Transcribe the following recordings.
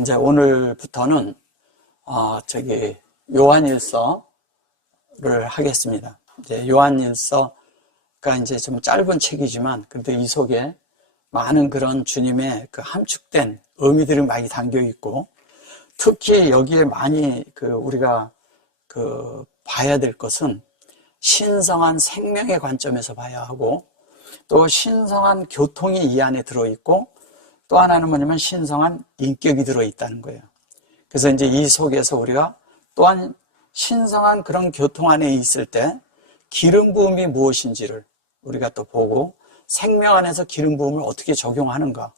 이제 오늘부터는 요한일서를 하겠습니다. 이제 요한일서가 이제 좀 짧은 책이지만, 근데 이 속에 많은 그런 주님의 그 함축된 의미들이 많이 담겨 있고, 특히 여기에 많이 우리가 봐야 될 것은 신성한 생명의 관점에서 봐야 하고, 또 신성한 교통이 이 안에 들어있고, 또 하나는 뭐냐면 신성한 인격이 들어있다는 거예요. 그래서 이제 이 속에서 우리가 또한 신성한 그런 교통 안에 있을 때 기름 부음이 무엇인지를 우리가 또 보고, 생명 안에서 기름 부음을 어떻게 적용하는가,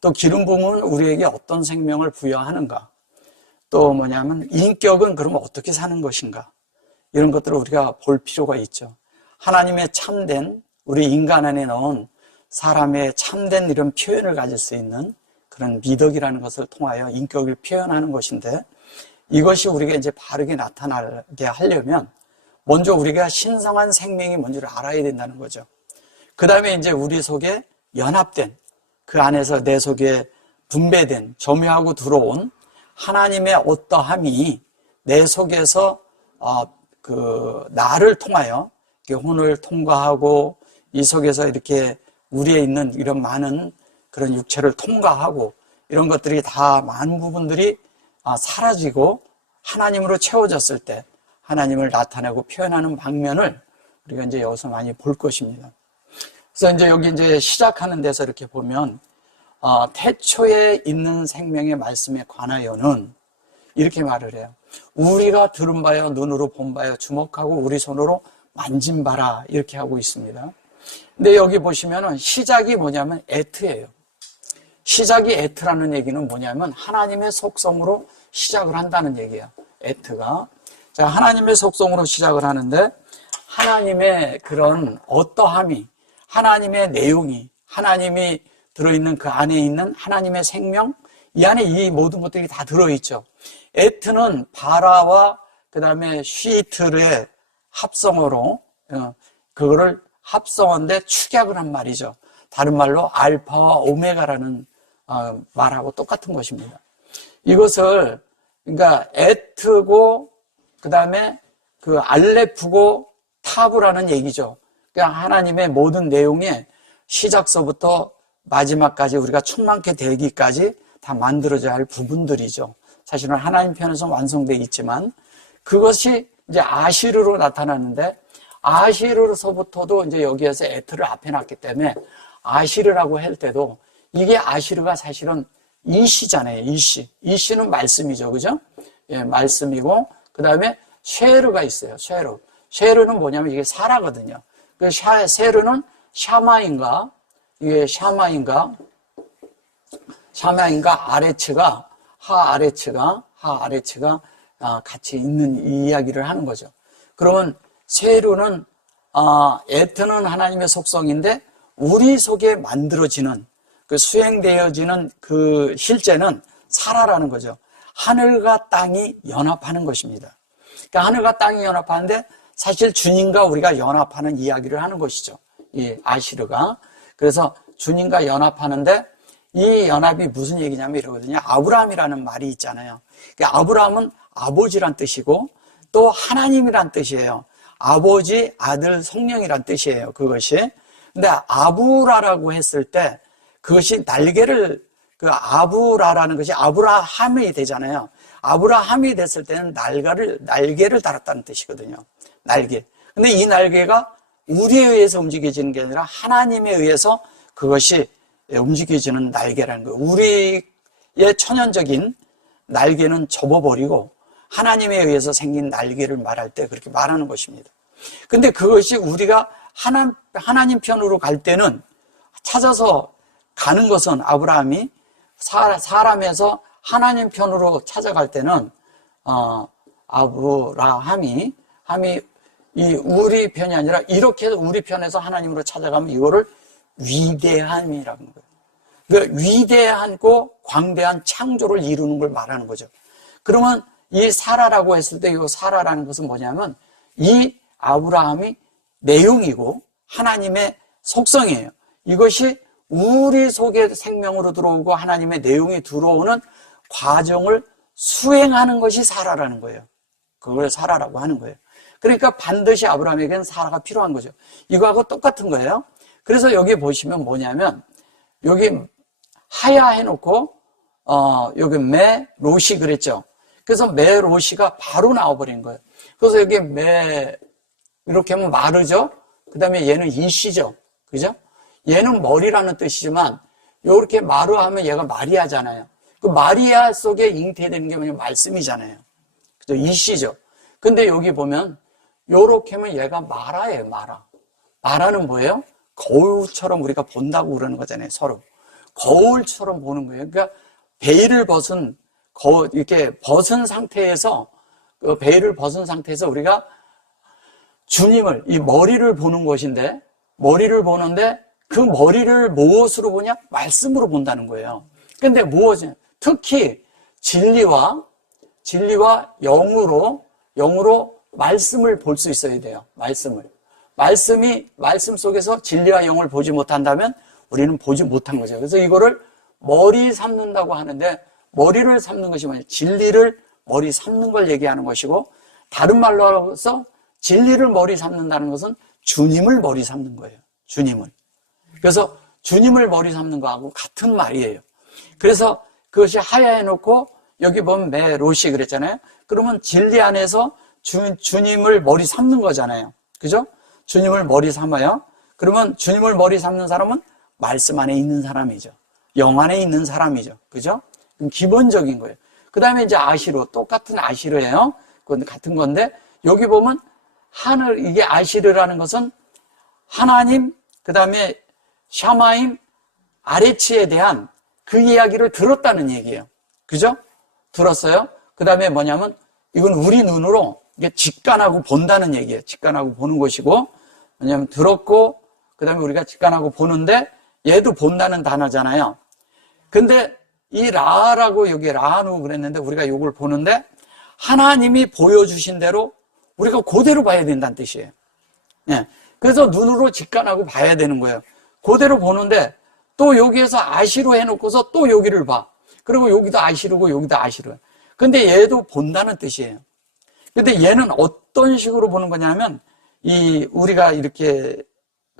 또 기름 부음은 우리에게 어떤 생명을 부여하는가, 또 뭐냐면 인격은 그러면 어떻게 사는 것인가, 이런 것들을 우리가 볼 필요가 있죠. 하나님의 참된, 우리 인간 안에 넣은 사람의 참된 이런 표현을 가질 수 있는 그런 미덕이라는 것을 통하여 인격을 표현하는 것인데, 이것이 우리가 이제 바르게 나타나게 하려면 먼저 우리가 신성한 생명이 뭔지를 알아야 된다는 거죠. 그 다음에 이제 우리 속에 연합된, 그 안에서 내 속에 분배된, 점유하고 들어온 하나님의 어떠함이 내 속에서 나를 통하여 혼을 통과하고, 이 속에서 이렇게 우리에 있는 이런 많은 그런 육체를 통과하고, 이런 것들이 다 많은 부분들이 사라지고 하나님으로 채워졌을 때 하나님을 나타내고 표현하는 방면을 우리가 이제 여기서 많이 볼 것입니다. 그래서 이제 여기 이제 시작하는 데서 이렇게 보면, 태초에 있는 생명의 말씀에 관하여는 이렇게 말을 해요. 우리가 들은 바요, 눈으로 본 바요, 주목하고 우리 손으로 만진 바라, 이렇게 하고 있습니다. 근데 여기 보시면은 시작이 뭐냐면 에트예요. 시작이 에트라는 얘기는 뭐냐면 하나님의 속성으로 시작을 한다는 얘기예요. 에트가. 자, 하나님의 속성으로 시작을 하는데, 하나님의 그런 어떠함이, 하나님의 내용이, 하나님이 들어있는 그 안에 있는 하나님의 생명, 이 안에 이 모든 것들이 다 들어있죠. 에트는 바라와 그 다음에 쉬트의 합성어로 그거를 합성어인데 축약을 한 말이죠. 다른 말로 알파와 오메가라는 말하고 똑같은 것입니다. 이것을 그러니까 에트고 그 다음에 그 알레프고 타브라는 얘기죠. 그러니까 하나님의 모든 내용의 시작서부터 마지막까지 우리가 충만케 되기까지 다 만들어져야 할 부분들이죠. 사실은 하나님 편에서 완성되어 있지만, 그것이 이제 아시르로 나타나는데, 아시르로서부터도 이제 여기에서 에트를 앞에 놨기 때문에 아시르라고 할 때도 이게 아시르가 사실은 이시잖아요. 이시는 말씀이죠. 그죠? 예, 말씀이고, 그 다음에 쉐르가 있어요. 쉐르는 뭐냐면 이게 사라거든요. 그 쉐르는 샤마인가, 이게 샤마인가 아레츠가 같이 있는 이야기를 하는 거죠. 그러면 쉐르는 에트는 하나님의 속성인데, 우리 속에 만들어지는 그 수행되어지는 그 실제는 사라라는 거죠. 하늘과 땅이 연합하는 것입니다. 그러니까 하늘과 땅이 연합하는데 사실 주님과 우리가 연합하는 이야기를 하는 것이죠. 이 아시르가. 그래서 주님과 연합하는데, 이 연합이 무슨 얘기냐면 이러거든요. 아브라함이라는 말이 있잖아요. 그러니까 아브라함은 아버지란 뜻이고 또 하나님이란 뜻이에요. 아버지, 아들, 성령이란 뜻이에요. 그것이. 근데 아브라라고 했을 때 그것이 날개를, 그 아브라라는 것이 아브라함이 되잖아요. 아브라함이 됐을 때는 날개를 달았다는 뜻이거든요. 날개. 근데 이 날개가 우리에 의해서 움직여지는 게 아니라 하나님에 의해서 그것이 움직여지는 날개라는 거예요. 우리의 천연적인 날개는 접어버리고 하나님에 의해서 생긴 날개를 말할 때 그렇게 말하는 것입니다. 근데 그것이 우리가 하나님 편으로 갈 때는, 찾아서 가는 것은 아브라함이 사람에서 하나님 편으로 찾아갈 때는 아브라함이 이 우리 편이 아니라 이렇게 해서 우리 편에서 하나님으로 찾아가면 이거를 위대함이라는 거예요. 그 위대하고 광대한 창조를 이루는 걸 말하는 거죠. 그러면 이 사라라고 했을 때 이 사라라는 것은 뭐냐면 이 아브라함이 내용이고 하나님의 속성이에요. 이것이 우리 속에 생명으로 들어오고 하나님의 내용이 들어오는 과정을 수행하는 것이 사라라는 거예요. 그걸 사라라고 하는 거예요. 그러니까 반드시 아브라함에게는 사라가 필요한 거죠. 이거하고 똑같은 거예요. 그래서 여기 보시면 뭐냐면 여기 하야 해놓고 여기 매 롯이 그랬죠. 그래서 매 롯이가 바로 나와버린 거예요. 그래서 여기 매 이렇게 하면 마르죠. 그 다음에 얘는 이시죠. 그죠? 얘는 머리라는 뜻이지만 이렇게 마르하면 얘가 마리아잖아요. 그 마리아 속에 잉태되는 게 뭐냐 말씀이잖아요. 그죠? 이시죠. 근데 여기 보면 요렇게 하면 얘가 마라예요. 마라. 마라는 뭐예요? 거울처럼 우리가 본다고 그러는 거잖아요. 서로 거울처럼 보는 거예요. 그러니까 베일을 벗은 이렇게 벗은 상태에서 베일을 벗은 상태에서 우리가 주님을 이 머리를 보는 것인데 머리를 보는데 그 머리를 무엇으로 보냐? 말씀으로 본다는 거예요. 근데 무엇이 특히 진리와 영으로 말씀을 볼 수 있어야 돼요. 말씀 속에서 진리와 영을 보지 못한다면 우리는 보지 못한 거죠. 그래서 이거를 머리 삼는다고 하는데 머리를 삼는 것이 뭐냐? 진리를 머리 삼는 걸 얘기하는 것이고 다른 말로 해서 진리를 머리 삼는다는 것은 주님을 머리 삼는 거예요. 주님을. 그래서 주님을 머리 삼는 거하고 같은 말이에요. 그래서 그것이 하야해 놓고 여기 보면 매 롯이 그랬잖아요. 그러면 진리 안에서 주님을 머리 삼는 거잖아요. 그죠? 주님을 머리 삼아요. 그러면 주님을 머리 삼는 사람은 말씀 안에 있는 사람이죠. 영 안에 있는 사람이죠. 그죠? 기본적인 거예요. 그 다음에 이제 아시르, 똑같은 아시르예요. 그건 같은 건데, 여기 보면 이게 아시르라는 것은 하나님, 그 다음에 샤마임, 아레치에 대한 그 이야기를 들었다는 얘기예요. 그죠? 들었어요? 그 다음에 뭐냐면, 이건 우리 눈으로 이게 직관하고 본다는 얘기예요. 직관하고 보는 것이고, 왜냐면 들었고, 그 다음에 우리가 직관하고 보는데, 얘도 본다는 단어잖아요. 근데 이 라라고 여기 라누 그랬는데 우리가 이걸 보는데 하나님이 보여주신 대로 우리가 그대로 봐야 된다는 뜻이에요. 예. 그래서 눈으로 직관하고 봐야 되는 거예요. 그대로 보는데 또 여기에서 아시로 해놓고서 또 여기를 봐. 그리고 여기도 아시르고 여기도 아시르. 근데 얘도 본다는 뜻이에요. 근데 얘는 어떤 식으로 보는 거냐면 우리가 이렇게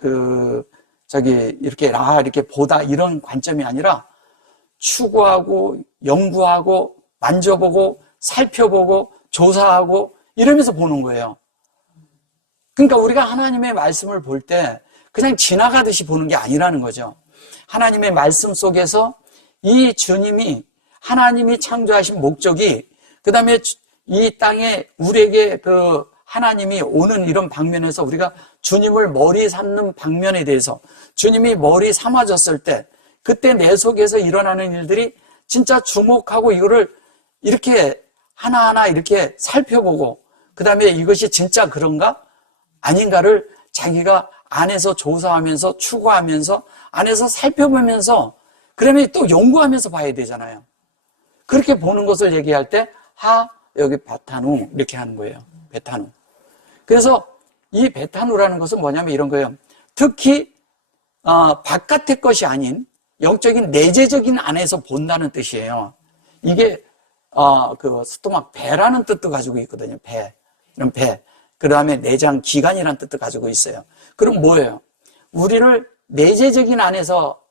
이렇게 이렇게 보다 이런 관점이 아니라 추구하고 연구하고 만져보고 살펴보고 조사하고 이러면서 보는 거예요. 그러니까 우리가 하나님의 말씀을 볼 때 그냥 지나가듯이 보는 게 아니라는 거죠. 하나님의 말씀 속에서 이 주님이 하나님이 창조하신 목적이 그 다음에 이 땅에 우리에게 하나님이 오는 이런 방면에서 우리가 주님을 머리 삼는 방면에 대해서 주님이 머리 삼아졌을 때 그때 내 속에서 일어나는 일들이 진짜 주목하고 이거를 이렇게 하나하나 이렇게 살펴보고 그 다음에 이것이 진짜 그런가? 아닌가를 자기가 안에서 조사하면서 추구하면서 안에서 살펴보면서 그러면 또 연구하면서 봐야 되잖아요. 그렇게 보는 것을 얘기할 때 여기 베타누 이렇게 하는 거예요. 베타누. 그래서 이 베타누라는 것은 뭐냐면 이런 거예요. 특히 바깥의 것이 아닌 영적인 내재적인 안에서 본다는 뜻이에요. 이게 스토막 배라는 뜻도 가지고 있거든요. 배. 이런 배. 그 다음에 내장 기관이라는 뜻도 가지고 있어요. 그럼 뭐예요? 우리를 내재적인 안에서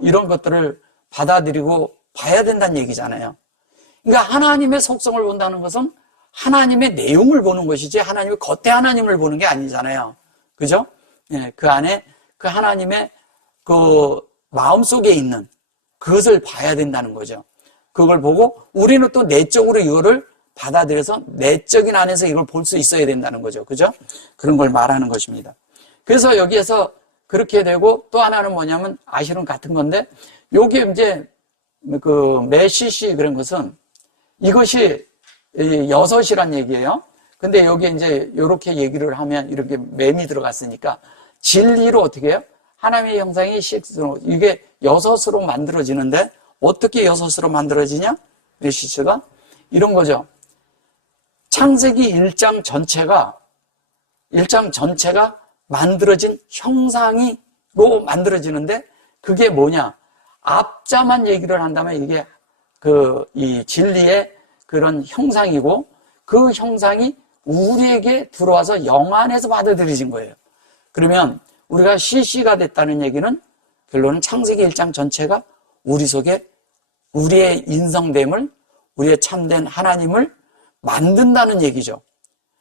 이런 것들을 받아들이고 봐야 된다는 얘기잖아요. 그러니까 하나님의 속성을 본다는 것은 하나님의 내용을 보는 것이지 하나님의 겉에 하나님을 보는 게 아니잖아요. 그죠? 예, 그 안에 그 하나님의 마음속에 있는 그것을 봐야 된다는 거죠. 그걸 보고 우리는 또 내적으로 이거를 받아들여서 내적인 안에서 이걸 볼 수 있어야 된다는 거죠. 그죠? 그런 걸 말하는 것입니다. 그래서 여기에서 그렇게 되고 또 하나는 뭐냐면 아실은 같은 건데 요게 이제 메시시 그런 것은 이것이 6이란 얘기예요. 근데 여기 이제 이렇게 얘기를 하면 이렇게 맴이 들어갔으니까 진리로 어떻게 해요? 하나님의 형상이 이게 6으로 만들어지는데 어떻게 6으로 만들어지냐? 메시스가 이런 거죠. 창세기 1장 전체가 만들어진 형상으로 만들어지는데 그게 뭐냐? 앞자만 얘기를 한다면 이게 이 진리의 그런 형상이고 그 형상이 우리에게 들어와서 영 안에서 받아들여진 거예요. 그러면 우리가 CC가 됐다는 얘기는 결론은 창세기 1장 전체가 우리 속에 우리의 인성됨을, 우리의 참된 하나님을 만든다는 얘기죠.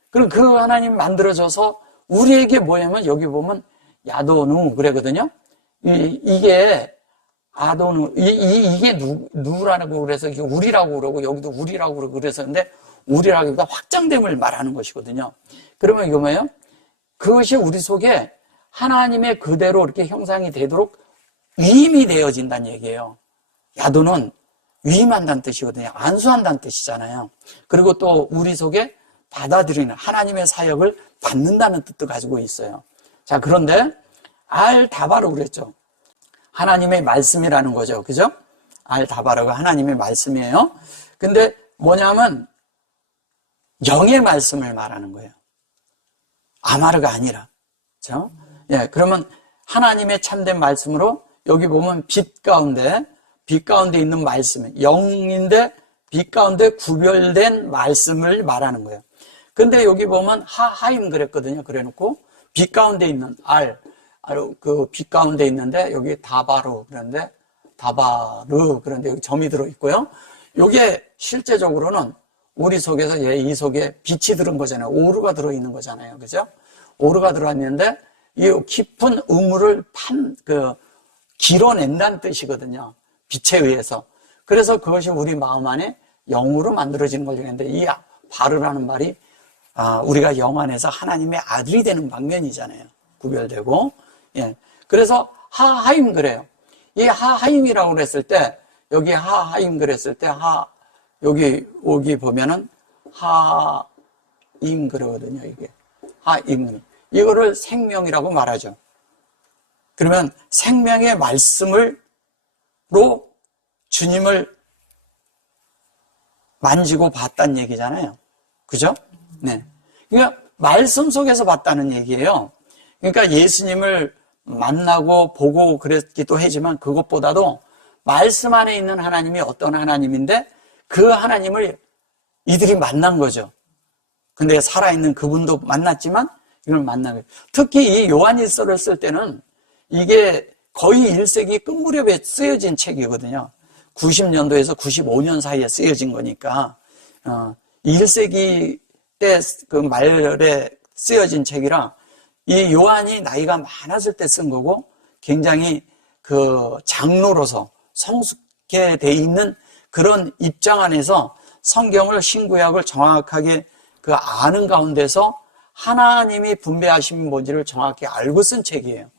그럼 그 하나님 만들어져서 우리에게 뭐냐면 여기 보면 야도누 그러거든요. 이게 아도누, 이게 누구라고 그래서 이게 우리라고 그러고 여기도 우리라고 그러고 그랬었는데 우리라기보다 확장됨을 말하는 것이거든요. 그러면 이거 뭐예요? 그것이 우리 속에 하나님의 그대로 이렇게 형상이 되도록 위임이 되어진다는 얘기예요. 야도는 위임한다는 뜻이거든요. 안수한다는 뜻이잖아요. 그리고 또 우리 속에 받아들이는 하나님의 사역을 받는다는 뜻도 가지고 있어요. 자, 그런데 알다바로 그랬죠. 하나님의 말씀이라는 거죠. 그죠? 알다바라가 하나님의 말씀이에요. 근데 뭐냐면 영의 말씀을 말하는 거예요. 아마르가 아니라. 그죠? 예, 그러면 하나님의 참된 말씀으로 여기 보면 빛 가운데 있는 말씀, 영인데 빛 가운데 구별된 말씀을 말하는 거예요. 근데 여기 보면 하하임 그랬거든요. 그래 놓고 빛 가운데 있는 그 빛 가운데 있는데 여기 다바루 그런데 다바르 그런데 여기 점이 들어 있고요. 이게 실제적으로는 우리 속에서 이 속에 빛이 들은 거잖아요. 오르가 들어 있는 거잖아요. 그죠? 오르가 들어있는데 이 깊은 의무를 길어낸다는 뜻이거든요. 빛에 의해서. 그래서 그것이 우리 마음 안에 영으로 만들어지는 걸 얘기하는데 이 바르라는 말이 우리가 영 안에서 하나님의 아들이 되는 방면이잖아요. 구별되고. 예. 그래서 하하임 그래요. 이 하하임이라고 그랬을 때 여기 하하임 그랬을 때 여기 보면은 하임 그러거든요. 이게 하임. 이거를 생명이라고 말하죠. 그러면 생명의 말씀으로 주님을 만지고 봤다는 얘기잖아요. 그죠? 네. 그러니까 말씀 속에서 봤다는 얘기예요. 그러니까 예수님을 만나고 보고 그랬기도 하지만 그것보다도 말씀 안에 있는 하나님이 어떤 하나님인데 그 하나님을 이들이 만난 거죠. 근데 살아있는 그분도 만났지만 이걸 만나고 특히 이 요한일서를 쓸 때는 이게 거의 1세기 끝 무렵에 쓰여진 책이거든요. 90년도에서 95년 사이에 쓰여진 거니까 1세기 때 그 말에 쓰여진 책이라 이 요한이 나이가 많았을 때 쓴 거고 굉장히 그 장로로서 성숙해 돼 있는 그런 입장 안에서 성경을 신구약을 정확하게 그 아는 가운데서 하나님이 분배하신 뭔지를 정확히 알고 쓴 책이에요.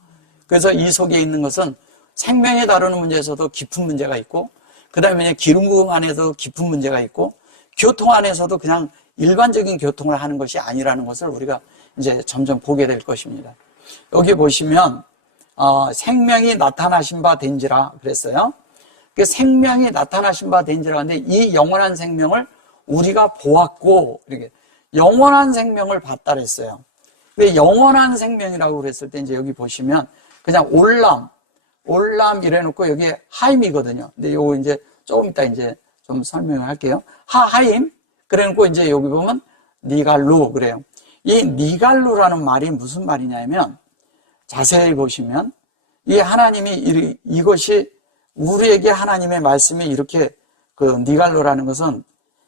그래서 이 속에 있는 것은 생명에 다루는 문제에서도 깊은 문제가 있고 그 다음에 기름 부음 안에서도 깊은 문제가 있고 교통 안에서도 그냥 일반적인 교통을 하는 것이 아니라는 것을 우리가 이제 점점 보게 될 것입니다. 여기 보시면 생명이 나타나신 바 된지라 그랬어요. 그 생명이 나타나신 바 된지라 하는데 이 영원한 생명을 우리가 보았고 이렇게 영원한 생명을 봤다 그랬어요. 근데 영원한 생명이라고 그랬을 때 이제 여기 보시면 그냥 올람 이래 놓고 여기 하임이거든요. 근데 요거 이제 조금 이따 이제 좀 설명을 할게요. 하임 그래 놓고 이제 여기 보면 니갈루 그래요. 이 니갈루라는 말이 무슨 말이냐면 자세히 보시면 이 하나님이 이것이 우리에게 하나님의 말씀이 이렇게 그 니갈루라는 것은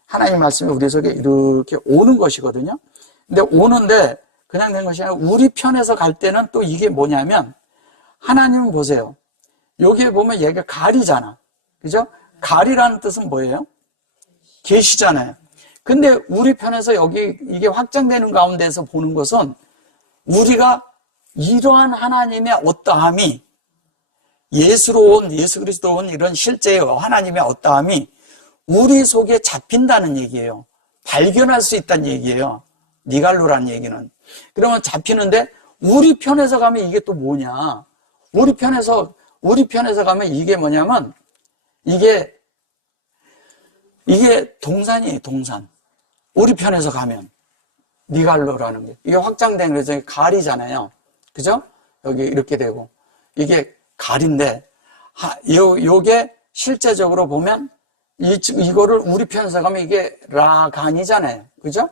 하나님 말씀이 우리 속에 이렇게 오는 것이거든요. 근데 오는데 그냥 된 것이 아니라 우리 편에서 갈 때는 또 이게 뭐냐면 하나님은 보세요. 여기에 보면 얘가 가리잖아. 그죠? 가리라는 뜻은 뭐예요? 계시잖아요. 근데 우리 편에서 여기 이게 확장되는 가운데서 보는 것은 우리가 이러한 하나님의 어떠함이 예수 그리스도 온 이런 실제의 하나님의 어떠함이 우리 속에 잡힌다는 얘기예요. 발견할 수 있다는 얘기예요. 니갈루라는 얘기는. 그러면 잡히는데 우리 편에서 가면 이게 또 뭐냐? 우리 편에서 가면 이게 뭐냐면 이게 동산이에요, 동산. 우리 편에서 가면 니갈루라는 게 이게 확장된 그래서 가리잖아요. 그죠? 여기 이렇게 되고 이게 가리인데 요게 실제적으로 보면 이거를 우리 편에서 가면 이게 라간이잖아요. 그죠?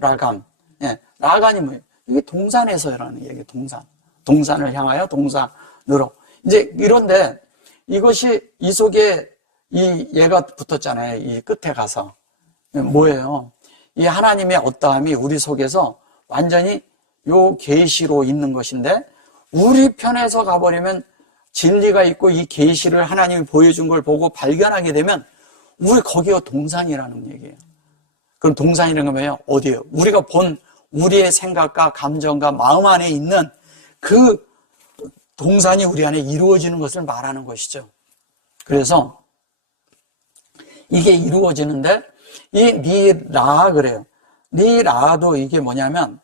라간. 예. 라간이 뭐예요? 이게 동산에서라는 얘기예요. 동산. 동산을 향하여 동산으로. 이제 이런데 이것이 이 속에 얘가 붙었잖아요. 이 끝에 가서. 뭐예요? 이 하나님의 어떠함이 우리 속에서 완전히 요 계시로 있는 것인데 우리 편에서 가버리면 진리가 있고 이 계시를 하나님이 보여준 걸 보고 발견하게 되면 우리 거기가 동산이라는 얘기예요. 그럼 동산이라는 건 뭐예요? 어디예요? 우리가 본 우리의 생각과 감정과 마음 안에 있는 그 동산이 우리 안에 이루어지는 것을 말하는 것이죠. 그래서 이게 이루어지는데 이 니라 그래요. 니라도 이게 뭐냐면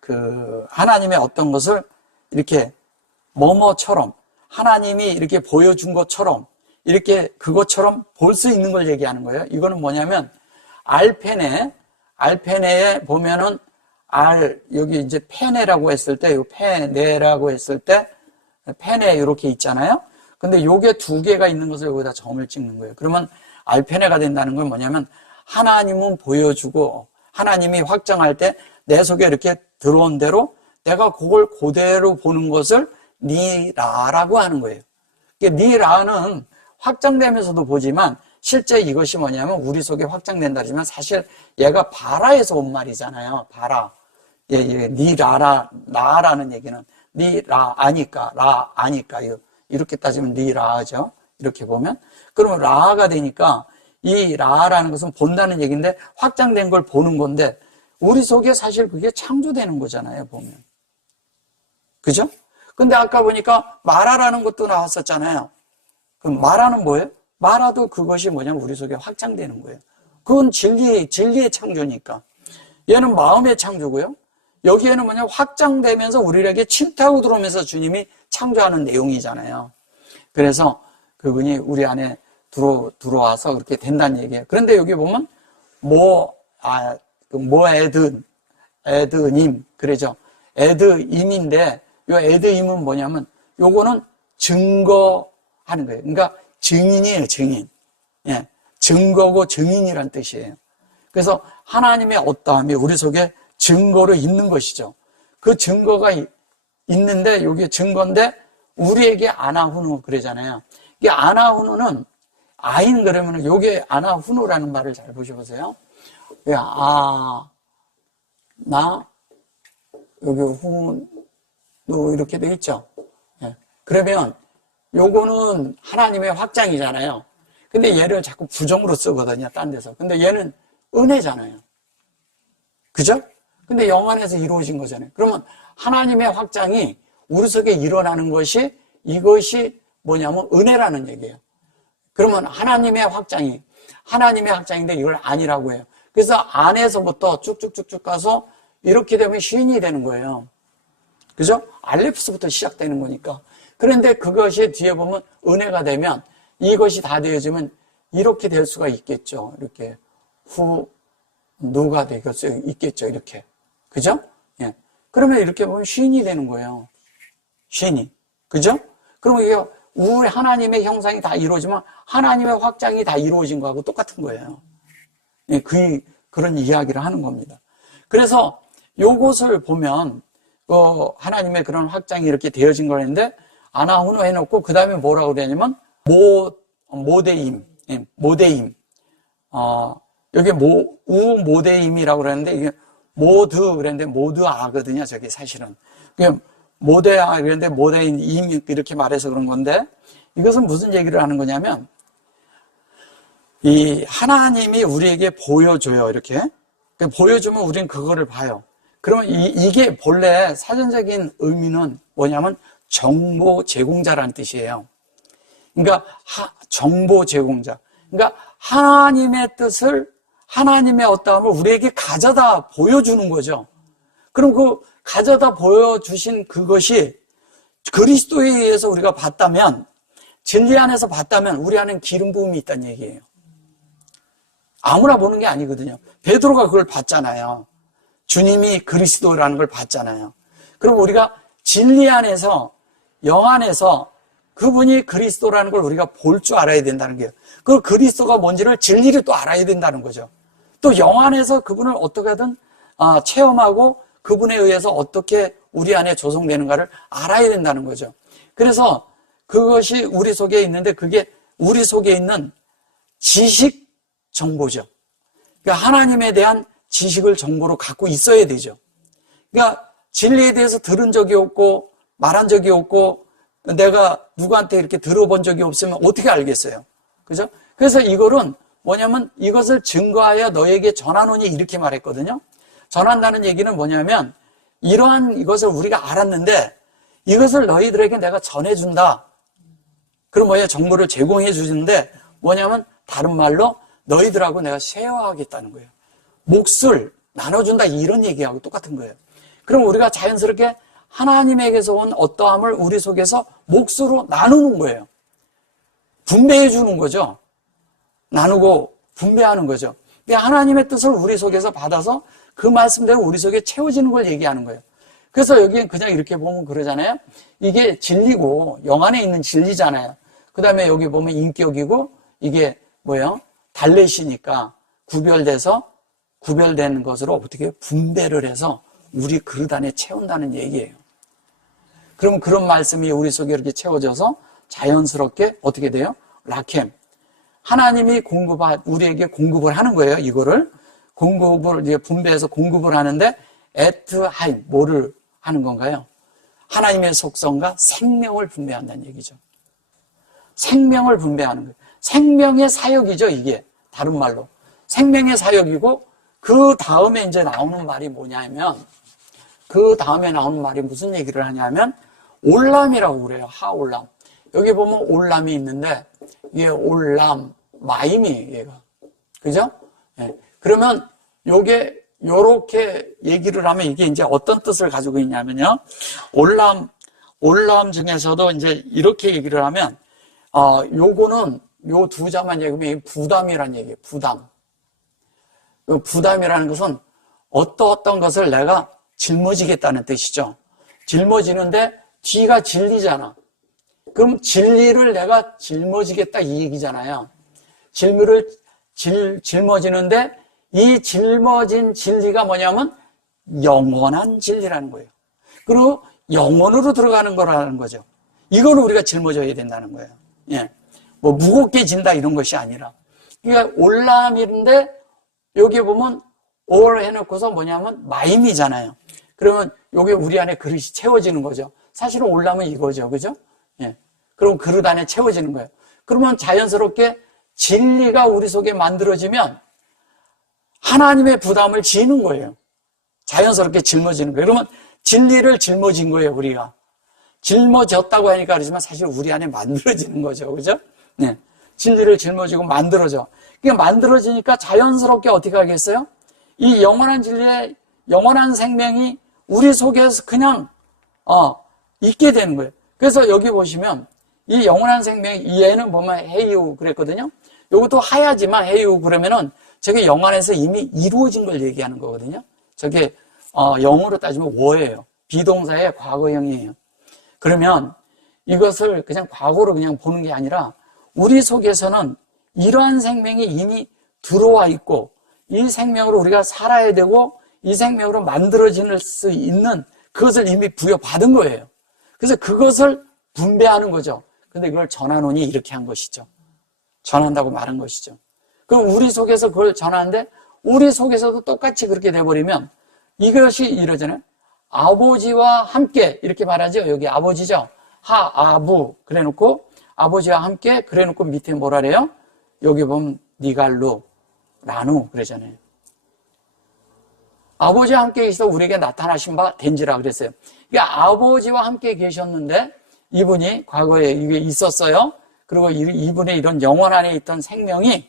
그 하나님의 어떤 것을 이렇게 뭐뭐처럼 하나님이 이렇게 보여준 것처럼 이렇게 그것처럼 볼 수 있는 걸 얘기하는 거예요. 이거는 뭐냐면 알페네에 보면은 여기 이제 페네라고 했을 때, 요 페네라고 했을 때, 페네 이렇게 있잖아요. 근데 요게 두 개가 있는 것을 여기다 점을 찍는 거예요. 그러면 알페네가 된다는 건 뭐냐면 하나님은 보여주고 하나님이 확정할 때 내 속에 이렇게 들어온 대로 내가 그걸 그대로 보는 것을 니라라고 하는 거예요. 니라는 확장되면서도 보지만 실제 이것이 뭐냐면 우리 속에 확장된다지만 사실 얘가 바라에서 온 말이잖아요. 바라. 니라라는 얘기는 니라 아니까 라 아니까 이렇게 따지면 니라죠. 이렇게 보면 그러면 라가 되니까 이 라라는 것은 본다는 얘기인데 확장된 걸 보는 건데 우리 속에 사실 그게 창조되는 거잖아요. 보면 그죠? 근데 아까 보니까 마라라는 것도 나왔었잖아요. 그럼 마라는 뭐예요? 마라도 그것이 뭐냐면 우리 속에 확장되는 거예요. 그건 진리의 창조니까. 얘는 마음의 창조고요. 여기에는 뭐냐면 확장되면서 우리에게 침투하고 들어오면서 주님이 창조하는 내용이잖아요. 그래서 그분이 우리 안에 들어와서 그렇게 된다는 얘기예요. 그런데 여기 보면 에드님 그러죠. 에드임인데 요 에드임은 뭐냐면 요거는 증거하는 거예요. 그러니까 증인이에요, 증인. 예, 증거고 증인이란 뜻이에요. 그래서 하나님의 어떠함이 우리 속에 증거로 있는 것이죠. 그 증거가 있는데 이게 증거인데 우리에게 아나후누 그러잖아요. 이게 아나후누는 아인 그러면 요게 아나후누라는 말을 잘 보셔보세요. 나 여기 후누 이렇게 돼 있죠. 예. 그러면 요거는 하나님의 확장이잖아요. 근데 얘를 자꾸 부정으로 쓰거든요. 딴 데서. 근데 얘는 은혜잖아요. 그죠? 근데 영안에서 이루어진 거잖아요. 그러면 하나님의 확장이 우리 속에 일어나는 것이 이것이 뭐냐면 은혜라는 얘기예요. 그러면 하나님의 확장인데 이걸 아니라고 해요. 그래서 안에서부터 쭉쭉쭉쭉 가서 이렇게 되면 시인이 되는 거예요. 그죠? 알레프스부터 시작되는 거니까. 그런데 그것이 뒤에 보면 은혜가 되면 이것이 다 되어지면 이렇게 될 수가 있겠죠. 이렇게 누가 될 수 있겠죠. 이렇게. 그죠? 예. 그러면 이렇게 보면 쉰이 되는 거예요. 쉰이. 그죠? 그러면 이게 우리 하나님의 형상이 다 이루어지면 하나님의 확장이 다 이루어진 거하고 똑같은 거예요. 예, 그런 이야기를 하는 겁니다. 그래서 요것을 보면 하나님의 그런 확장이 이렇게 되어진 거였는데 아나후누 해놓고 그 다음에 뭐라고 그러냐면 모데임. 여기 모데임이라고 그랬는데 이게 모드 그랬는데 모드아거든요. 저게 사실은. 모데아 그랬는데 모데임 이렇게 말해서 그런 건데 이것은 무슨 얘기를 하는 거냐면 이 하나님이 우리에게 보여줘요. 이렇게 보여주면 우리는 그거를 봐요. 그러면 이게 본래 사전적인 의미는 뭐냐면 정보 제공자라는 뜻이에요. 그러니까 정보 제공자. 그러니까 하나님의 뜻을 하나님의 어떠함을 우리에게 가져다 보여주는 거죠. 그럼 그 가져다 보여주신 그것이 그리스도에 의해서 우리가 봤다면 진리 안에서 봤다면 우리 안에는 기름 부음이 있다는 얘기예요. 아무나 보는 게 아니거든요. 베드로가 그걸 봤잖아요. 주님이 그리스도라는 걸 봤잖아요. 그럼 우리가 진리 안에서 영 안에서 그분이 그리스도라는 걸 우리가 볼 줄 알아야 된다는 거예요. 그 그리스도가 뭔지를 진리를 또 알아야 된다는 거죠. 또 영 안에서 그분을 어떻게든 체험하고 그분에 의해서 어떻게 우리 안에 조성되는가를 알아야 된다는 거죠. 그래서 그것이 우리 속에 있는데 그게 우리 속에 있는 지식 정보죠. 그러니까 하나님에 대한 지식을 정보로 갖고 있어야 되죠. 그러니까 진리에 대해서 들은 적이 없고 말한 적이 없고 내가 누구한테 이렇게 들어본 적이 없으면 어떻게 알겠어요? 그죠? 그래서 이거는 뭐냐면 이것을 증거하여 너에게 전하노니 이렇게 말했거든요. 전한다는 얘기는 뭐냐면 이러한 이것을 우리가 알았는데 이것을 너희들에게 내가 전해준다. 그럼 뭐야? 정보를 제공해 주는데 뭐냐면 다른 말로 너희들하고 내가 쉐어하겠다는 거예요. 몫을 나눠준다 이런 얘기하고 똑같은 거예요. 그럼 우리가 자연스럽게 하나님에게서 온 어떠함을 우리 속에서 몫으로 나누는 거예요. 분배해 주는 거죠. 나누고 분배하는 거죠. 하나님의 뜻을 우리 속에서 받아서 그 말씀대로 우리 속에 채워지는 걸 얘기하는 거예요. 그래서 여기엔 그냥 이렇게 보면 그러잖아요. 이게 진리고 영 안에 있는 진리잖아요. 그 다음에 여기 보면 인격이고 이게 뭐예요? 달래시니까 구별되는 것으로 어떻게 분배를 해서 우리 그릇 안에 채운다는 얘기예요. 그러면 그런 말씀이 우리 속에 이렇게 채워져서 자연스럽게 어떻게 돼요? 라켐. 하나님이 우리에게 공급을 하는 거예요. 이거를. 공급을 이제 분배해서 공급을 하는데 에트하임, 뭐를 하는 건가요? 하나님의 속성과 생명을 분배한다는 얘기죠. 생명을 분배하는 거예요. 생명의 사역이죠, 이게. 다른 말로. 생명의 사역이고, 그 다음에 이제 나오는 말이 뭐냐면, 그 다음에 나오는 말이 무슨 얘기를 하냐면, 올람이라고 그래요, 하올람. 여기 보면 올람이 있는데, 이게 올람, 마임이 얘가. 그죠? 네. 그러면 요게, 요렇게 얘기를 하면 이게 이제 어떤 뜻을 가지고 있냐면요. 올람 중에서도 이제 이렇게 얘기를 하면, 요거는 요 두 자만 얘기하면 부담이라는 얘기예요. 부담. 부담이라는 것은 어떤 것을 내가 짊어지겠다는 뜻이죠. 짊어지는데 뒤가 진리잖아. 그럼 진리를 내가 짊어지겠다 이 얘기잖아요. 짊어지는데 이 짊어진 진리가 뭐냐면 영원한 진리라는 거예요. 그리고 영원으로 들어가는 거라는 거죠. 이걸 우리가 짊어져야 된다는 거예요. 예. 뭐 무겁게 진다 이런 것이 아니라. 그러니까 올람인데 여기 보면 올 해놓고서 뭐냐면 마임이잖아요. 그러면 여기 우리 안에 그릇이 채워지는 거죠. 사실은 올람은 이거죠. 그죠? 예. 그럼 그릇 안에 채워지는 거예요. 그러면 자연스럽게 진리가 우리 속에 만들어지면 하나님의 부담을 지는 거예요. 자연스럽게 짊어지는 거예요. 그러면 진리를 짊어진 거예요, 우리가. 짊어졌다고 하니까 그러지만 사실 우리 안에 만들어지는 거죠. 그죠? 네. 진리를 짊어지고 만들어져. 그게 만들어지니까 자연스럽게 어떻게 하겠어요? 이 영원한 진리의 영원한 생명이 우리 속에서 그냥, 있게 되는 거예요. 그래서 여기 보시면 이 영원한 생명이 얘는 보면 헤이우 그랬거든요. 이것도 하야지만 헤이우 그러면은 저게 영안에서 이미 이루어진 걸 얘기하는 거거든요. 저게 영어로 따지면 워예요. 비동사의 과거형이에요. 그러면 이것을 그냥 과거로 그냥 보는 게 아니라 우리 속에서는 이러한 생명이 이미 들어와 있고 이 생명으로 우리가 살아야 되고 이 생명으로 만들어질 수 있는 그것을 이미 부여받은 거예요. 그래서 그것을 분배하는 거죠. 근데 이걸 전하노니 이렇게 한 것이죠. 전한다고 말한 것이죠. 그럼 우리 속에서 그걸 전하는데 우리 속에서도 똑같이 그렇게 돼버리면 이것이 이러잖아요. 아버지와 함께 이렇게 말하죠. 여기 아버지죠. 하아부 그래놓고 아버지와 함께 그래놓고 밑에 뭐라 그래요? 여기 보면 니갈루 라누 그러잖아요. 아버지와 함께 계셔서 우리에게 나타나신 바 된지라 그랬어요. 그러니까 아버지와 함께 계셨는데 이분이 과거에 이게 있었어요. 그리고 이분의 이런 영원 안에 있던 생명이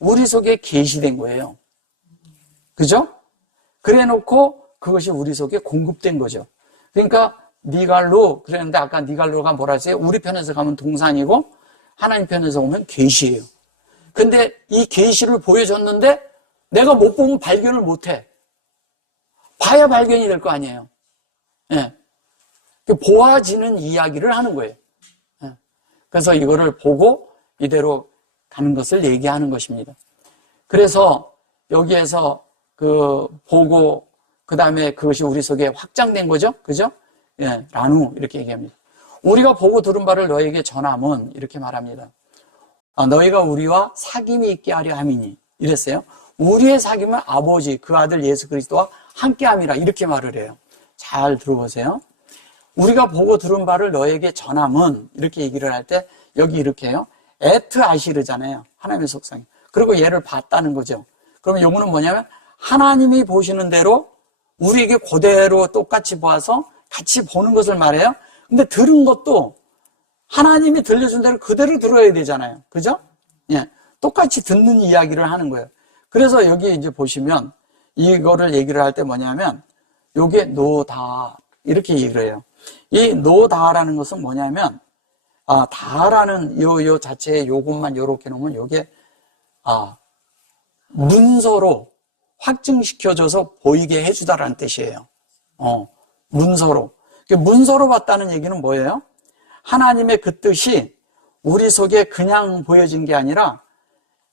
우리 속에 계시된 거예요. 그죠? 그래 놓고 그것이 우리 속에 공급된 거죠. 그러니까 니갈로 그랬는데 아까 니갈로가 뭐라 했어요? 우리 편에서 가면 동산이고 하나님 편에서 오면 계시예요. 근데 이 계시를 보여줬는데 내가 못 보면 발견을 못 해. 봐야 발견이 될 거 아니에요. 예. 보아지는 이야기를 하는 거예요. 예. 그래서 이거를 보고 이대로 가는 것을 얘기하는 것입니다. 그래서 여기에서 그 보고 그 다음에 그것이 우리 속에 확장된 거죠. 그죠? 예, 라누 이렇게 얘기합니다. 우리가 보고 들은 바를 너에게 전함은 이렇게 말합니다. 너희가 우리와 사귐이 있게 하려 함이니 이랬어요. 우리의 사귐은 아버지 그 아들 예수 그리스도와 함께함이라 이렇게 말을 해요. 잘 들어보세요. 우리가 보고 들은 바를 너에게 전함은 이렇게 얘기를 할 때 여기 이렇게 해요. 에트 아시르잖아요. 하나님의 속성이. 그리고 얘를 봤다는 거죠. 그러면 요거는 뭐냐면 하나님이 보시는 대로 우리에게 그대로 똑같이 보아서 같이 보는 것을 말해요. 근데 들은 것도 하나님이 들려준 대로 그대로 들어야 되잖아요. 그죠? 예. 똑같이 듣는 이야기를 하는 거예요. 그래서 여기 이제 보시면 이거를 얘기를 할 때 뭐냐면 요게 노다 이렇게 얘기를 해요. 이 노다라는 것은 뭐냐면 다라는 요 자체의 요것만 요렇게 놓으면 요게 문서로 확증시켜줘서 보이게 해주다라는 뜻이에요. 문서로. 문서로 봤다는 얘기는 뭐예요? 하나님의 그 뜻이 우리 속에 그냥 보여진 게 아니라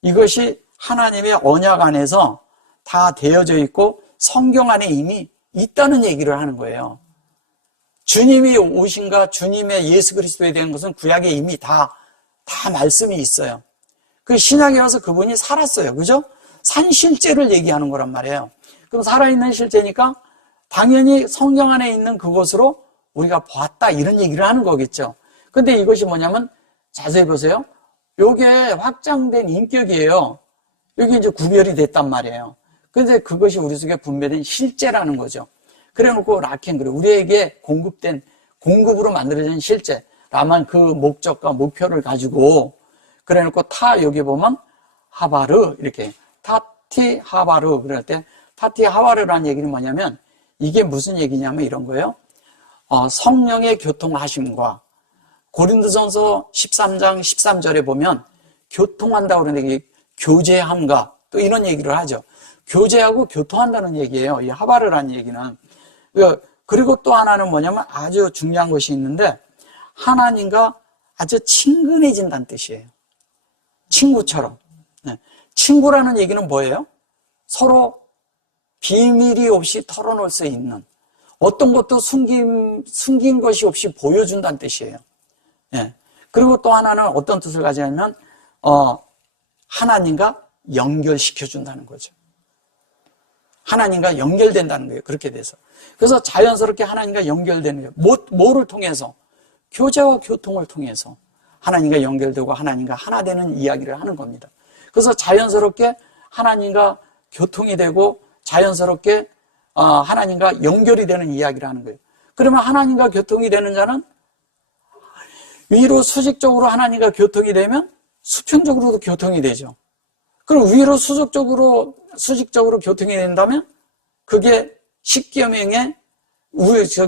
이것이 하나님의 언약 안에서 다 되어져 있고 성경 안에 이미 있다는 얘기를 하는 거예요. 주님이 오신가 주님의 예수 그리스도에 대한 것은 구약에 이미 다 말씀이 있어요. 그 신약에 와서 그분이 살았어요. 그죠? 산 실제를 얘기하는 거란 말이에요. 그럼 살아있는 실제니까 당연히 성경 안에 있는 그것으로 우리가 봤다 이런 얘기를 하는 거겠죠. 근데 이것이 뭐냐면 자세히 보세요. 요게 확장된 인격이에요. 여기 이제 구별이 됐단 말이에요. 근데 그것이 우리 속에 분배된 실제라는 거죠. 그래 놓고 라켄 그래. 우리에게 공급으로 만들어진 실제. 다만 그 목적과 목표를 가지고 그래 놓고 여기 보면 하바르 이렇게 타티 하바르 그럴 때 타티 하바르라는 얘기는 뭐냐면 이게 무슨 얘기냐면 이런 거예요. 성령의 교통하심과 고린도전서 13장 13절에 보면 교통한다고 그러는데 교제함과 또 이런 얘기를 하죠. 교제하고 교통한다는 얘기예요. 이 하바르라는 얘기는. 그리고 또 하나는 뭐냐면 아주 중요한 것이 있는데 하나님과 아주 친근해진다는 뜻이에요. 친구처럼. 친구라는 얘기는 뭐예요? 서로 비밀이 없이 털어놓을 수 있는 어떤 것도 숨긴 것이 없이 보여준다는 뜻이에요. 예. 그리고 또 하나는 어떤 뜻을 가지냐면 하나님과 연결시켜준다는 거죠. 하나님과 연결된다는 거예요. 그렇게 돼서. 그래서 자연스럽게 하나님과 연결되는 거예요. 뭐를 통해서? 교제와 교통을 통해서 하나님과 연결되고 하나님과 하나 되는 이야기를 하는 겁니다. 그래서 자연스럽게 하나님과 교통이 되고 자연스럽게 하나님과 연결이 되는 이야기를 하는 거예요. 그러면 하나님과 교통이 되는 자는 위로 수직적으로 하나님과 교통이 되면 수평적으로도 교통이 되죠. 그럼 위로 수직적으로 교통이 된다면 그게 10계명에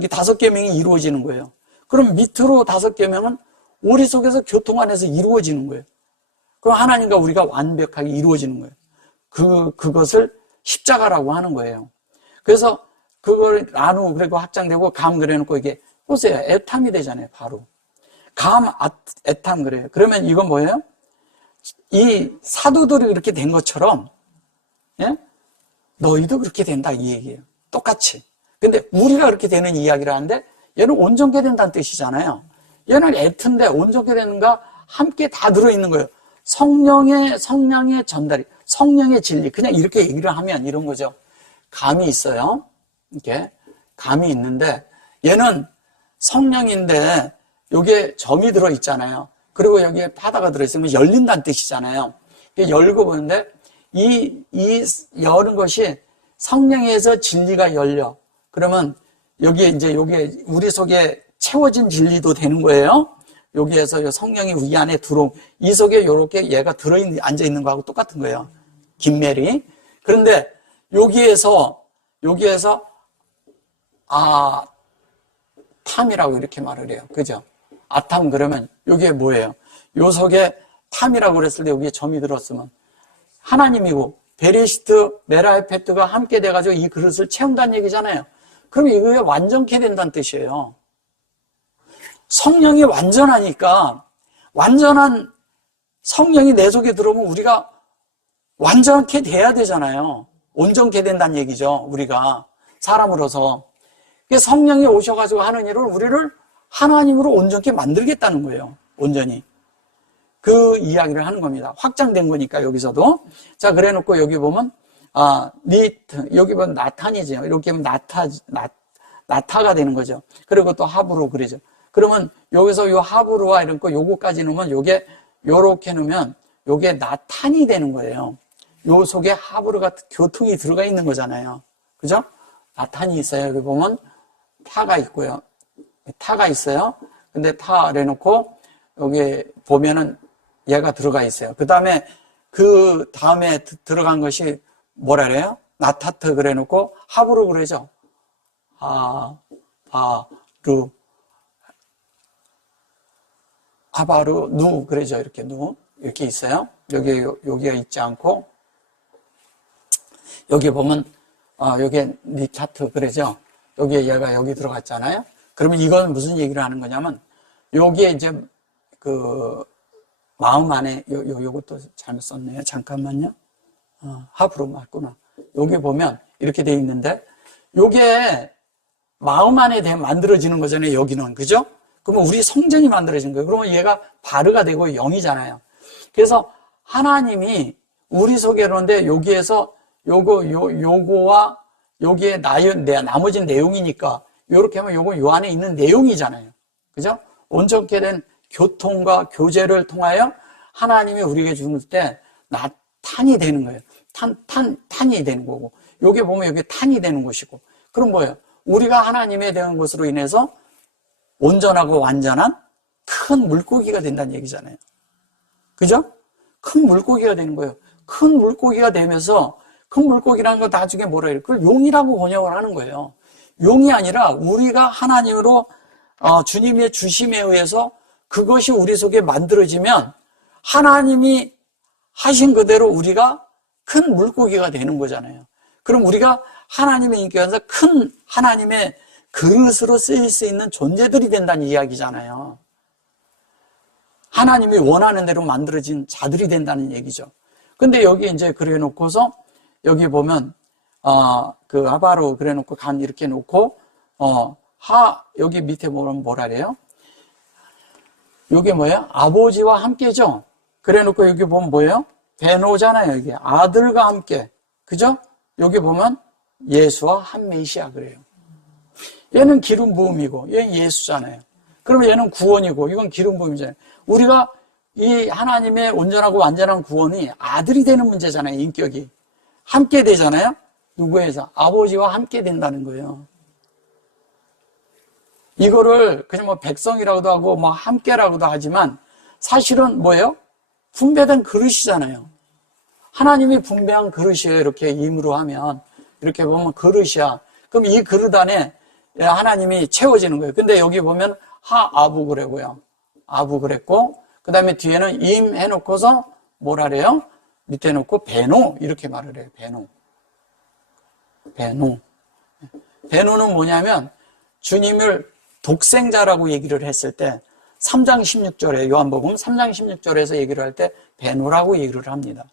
다섯 계명이 이루어지는 거예요. 그럼 밑으로 5계명은 우리 속에서 교통 안에서 이루어지는 거예요. 그럼 하나님과 우리가 완벽하게 이루어지는 거예요. 그것을 십자가라고 하는 거예요. 그래서 그걸 나누고 그리고 확장되고 감 그래놓고 이게 보세요. 애탐이 되잖아요. 바로. 애탐 그래요. 그러면 이건 뭐예요? 이 사도들이 그렇게 된 것처럼 예? 너희도 그렇게 된다 이 얘기예요. 똑같이. 근데 우리가 그렇게 되는 이야기를 하는데 얘는 온전케 된다는 뜻이잖아요. 얘는 애튼데 온전케 되는가 함께 다 들어있는 거예요. 성령의 전달이 성령의 진리 그냥 이렇게 얘기를 하면 이런 거죠. 감이 있어요. 이렇게 감이 있는데 얘는 성령인데 여기에 점이 들어있잖아요. 그리고 여기에 바다가 들어있으면 열린다는 뜻이잖아요. 열고 보는데 이 여는 것이 성령에 의해서 진리가 열려. 그러면 여기에 우리 속에 채워진 진리도 되는 거예요. 여기에서 성령이 우리 안에 이 속에 이렇게 얘가 앉아있는 거하고 똑같은 거예요. 김메리. 그런데 여기에서 탐이라고 이렇게 말을 해요. 그죠? 아탐 그러면 여기에 뭐예요? 요 속에 탐이라고 그랬을 때 여기에 점이 들었으면 하나님이고 베레시트, 메라헤페트가 함께 돼가지고 이 그릇을 채운다는 얘기잖아요. 그럼 이게 완전케 된다는 뜻이에요. 성령이 완전하니까 완전한 성령이 내 속에 들어오면 우리가 완전하게 돼야 되잖아요. 온전케 된다는 얘기죠. 우리가 사람으로서. 성령이 오셔가지고 하는 일을 우리를 하나님으로 온전케 만들겠다는 거예요. 온전히. 그 이야기를 하는 겁니다. 확장된 거니까 여기서도. 자, 그래 놓고 여기 보면 여기 보면 나탄이죠. 이렇게 하면 나타가 되는 거죠. 그리고 또 하브로 그러죠. 그러면 여기서 요 하브로와 이런 거 요거까지 넣으면 요게 요렇게 넣으면 요게 나탄이 되는 거예요. 요 속에 하브로가 교통이 들어가 있는 거잖아요. 그죠? 나탄이 있어요. 여기 보면 타가 있고요. 타가 있어요. 근데 타를 해놓고 여기 보면은 얘가 들어가 있어요. 그 다음에 들어간 것이 뭐라 그래요? 나타트 그래 놓고 하브로 그러죠. 하바루 누 그러죠. 이렇게 누 이렇게 있어요. 여기가 있지 않고 여기 보면 여기에 니타트 그러죠. 여기에 얘가 여기 들어갔잖아요. 그러면 이건 무슨 얘기를 하는 거냐면 여기에 이제 그 마음 안에 요것도 잘못 썼네요. 잠깐만요. 하브로 맞구나. 여기 보면 이렇게 돼 있는데 요게 마음 안에 만들어지는 거잖아요. 여기는 그죠? 그러면 우리 성전이 만들어진 거예요. 그러면 얘가 바르가 되고 0이잖아요. 그래서 하나님이 우리 속에 그런데 여기에서 요거와 여기에 나머지 내용이니까 요렇게 하면 요거 요 안에 있는 내용이잖아요. 그죠? 온전케 된 교통과 교제를 통하여 하나님이 우리에게 주는 때 탄이 되는 거예요. 탄이 되는 거고. 여기 보면 여기 탄이 되는 것이고. 그럼 뭐예요? 우리가 하나님에 대한 것으로 인해서 온전하고 완전한 큰 물고기가 된다는 얘기잖아요. 그죠? 큰 물고기가 되는 거예요. 큰 물고기가 되면서 큰 물고기라는 건 나중에 뭐라 해요? 그걸 용이라고 번역을 하는 거예요. 용이 아니라 우리가 하나님으로 주님의 주심에 의해서 그것이 우리 속에 만들어지면 하나님이 하신 그대로 우리가 큰 물고기가 되는 거잖아요. 그럼 우리가 하나님의 인격에서 큰 하나님의 그릇으로 쓰일 수 있는 존재들이 된다는 이야기잖아요. 하나님이 원하는 대로 만들어진 자들이 된다는 얘기죠. 근데 여기 이제 그래 놓고서 여기 보면 그 하바로 그래 놓고 간 이렇게 놓고 여기 밑에 보면 뭐라 그래요? 이게 뭐예요? 아버지와 함께죠. 그래 놓고 여기 보면 뭐예요? 베노잖아요. 이게 아들과 함께. 그죠? 여기 보면 예수와 한 메시아 그래요. 얘는 기름 부음이고 얘는 예수잖아요. 그러면 얘는 구원이고 이건 기름 부음이잖아요. 우리가 이 하나님의 온전하고 완전한 구원이 아들이 되는 문제잖아요. 인격이 함께 되잖아요. 누구에서? 아버지와 함께 된다는 거예요. 이거를 그냥 뭐 백성이라고도 하고 뭐 함께라고도 하지만 사실은 뭐예요? 분배된 그릇이잖아요. 하나님이 분배한 그릇이에요. 이렇게 임으로 하면 이렇게 보면 그릇이야. 그럼 이 그릇 안에 하나님이 채워지는 거예요. 근데 여기 보면 아부 그래고요. 아부 그랬고 그 다음에 뒤에는 임 해놓고서 뭐라 그래요? 밑에 놓고 베노 이렇게 말을 해요. 베노는 뭐냐면 주님을 독생자라고 얘기를 했을 때 3장 16절에 요한복음 3장 16절에서 얘기를 할 때 베노라고 얘기를 합니다.